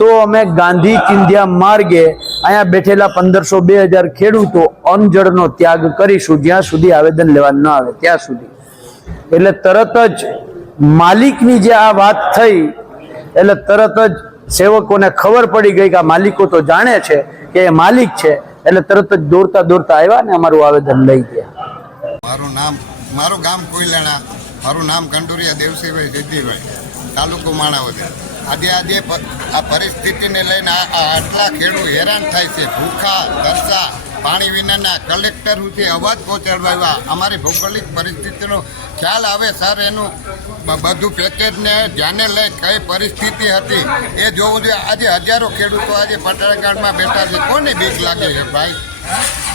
તો અમે ગાંધી ચિંધ્યા માર્ગે અહીંયા બેઠેલા 1500-2000 ખેડૂતો અનજળનો ત્યાગ કરીશું જ્યાં સુધી આવેદન લેવા ન આવે ત્યાં સુધી. એટલે તરત જ માલિકની જે આ વાત થઈ એટલે તરત જ સેવકોને ખબર પડી ગઈ કે આ માલિકો તો જાણે છે કે એ માલિક છે, એટલે તરત જ દોડતા દોડતા આવ્યા ને અમારું આવેદન લઈ ગયા. મારું ગામ કોઈલાણા, મારું નામ કંડુરિયા દેવસીભાઈ સિદ્ધિભાઈ, તાલુકો માણાવદર. આજે આ પરિસ્થિતિને લઈને આટલા ખેડૂત હેરાન થાય છે, ભૂખા તરસા, પાણી વિનાના. કલેક્ટર સુધી અવાજ પહોંચાડવા અમારી ભૌગોલિક પરિસ્થિતિનો ખ્યાલ આવે સર, એનું બધું પેકેજને ધ્યાને લઈ કઈ પરિસ્થિતિ હતી એ જોવું જોઈએ. આજે હજારો ખેડૂતો આજે પટાળાગાળમાં બેઠા છે, કોને બીક લાગે છે ભાઈ?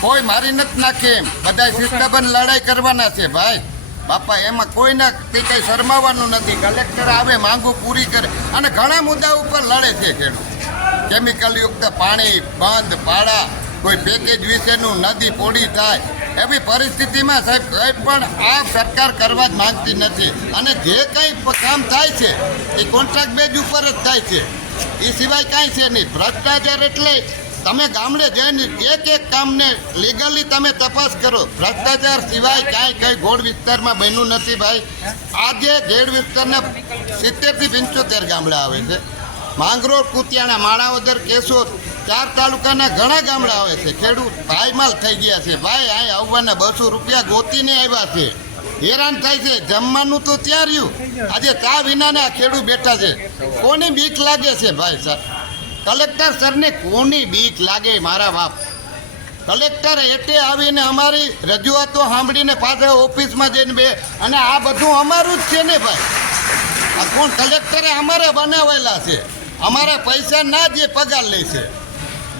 કોઈ મારી નથી નાખે, એમ બધા શિસ્તબદ્ધ લડાઈ કરવાના છે ભાઈ બાપા, એમાં કોઈના કંઈ શરમાવાનું નથી. કલેક્ટર આવે, માંગુ પૂરી કરે, અને ઘણા મુદ્દા ઉપર લડે છે ખેડૂત. કેમિકલયુક્ત પાણી બંધ પાડા, કોઈ પેકેજ વિશેનું નદી પોડી થાય એવી પરિસ્થિતિમાં સાહેબ કંઈ પણ આ સરકાર કરવા જ માંગતી નથી. અને જે કંઈ કામ થાય છે એ કોન્ટ્રાક્ટ બેઝ ઉપર જ થાય છે, એ સિવાય કાંઈ છે નહીં. ભ્રષ્ટાચાર એટલે તમે ગામડે જઈને એક કામને લીગલી તમે તપાસ કરો. ભ્રષ્ટાચાર સિવાય કંઈ ગોળ વિસ્તારમાં બન્યું નથી ભાઈ. આજે ગેડ વિસ્તારના 70થી 75 ગામડા આવે છે. માંગરોળ, કુતિયાણા, માણાવદર, કેશોદ, 4 તાલુકાના ઘણા ગામડા આવે છે. ખેડૂત ભાઈમાલ થઈ ગયા છે ભાઈ. અહીં આવવાના 200 રૂપિયા ગોતીને આવ્યા છે, હેરાન થાય છે. જમવાનું તો ત્યાં રહ્યું, આજે ચા વિનાના ખેડૂત બેઠા છે. કોની બીક લાગે છે ભાઈ સર? કલેક્ટર સરને કોની બીક લાગે મારા બાપ? કલેક્ટર એટલે આવીને અમારી રજૂઆતો સાંભળીને પાછા ઓફિસમાં જઈને બે, અને આ બધું અમારું જ છે ને ભાઈ. આ કોણ? કલેક્ટરે અમારે બનાવેલા છે, અમારા પૈસા ના જે પગાર લે છે,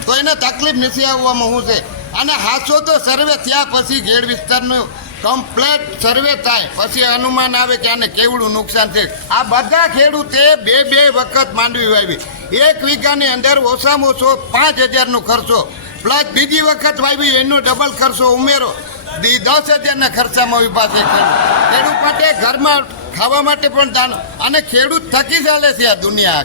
તો એને તકલીફ નથી આવવામાં શું છે? અને હાસો તો સર્વે થયા પછી ગેડ વિસ્તારનું કમ્પ્લેટ સર્વે થાય પછી અનુમાન આવે કે આને કેવડું નુકસાન છે. આ બધા ખેડૂતે બે વખત માંડવી વાવી, 1 વીઘાની અંદર ઓછામાં ઓછો 5000નો ખર્ચો, પ્લસ બીજી વખત વાવી એનો ડબલ ખર્ચો ઉમેરો, 10,000ના ખર્ચામાં ઉભા છે ખેડૂત માટે. ઘરમાં ખાવા માટે પણ દાન, અને ખેડૂત થકી ચાલે છે આ દુનિયા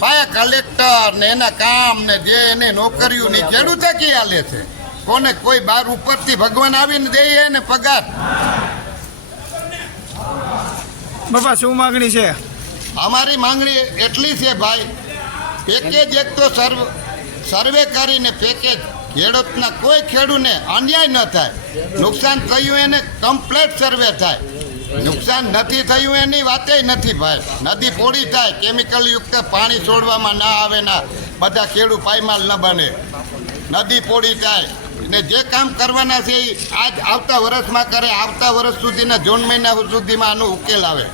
ભાઈ. કલેક્ટર ને એના કામ ને જે એને નોકરીઓ ની ખેડૂત થકી હાલે છે. કોને કોઈ બાર ઉપરથી ભગવાન આવીને દે એને પગાર? બાપા શું માગણી છે? અમારી માંગણી એટલી છે ભાઈ, પેકેજ એક તો સર્વે કરીને પેકેજ ખેડૂતના કોઈ ખેડૂતને અન્યાય ન થાય. નુકસાન થયું એને કમ્પ્લેટ સર્વે થાય. નુકસાન નથી થયું એની વાતે નથી ભાઈ. નદી પોડી થાય, કેમિકલયુક્ત પાણી છોડવામાં ના આવે, ના બધા ખેડૂત પાયમાલ ન બને, નદી પોડી થાય. ને જે કામ કરવાના છે એ આજ આવતા વર્ષમાં કરે, આવતા વર્ષ સુધીના જૂન મહિના સુધીમાં આનો ઉકેલ આવે.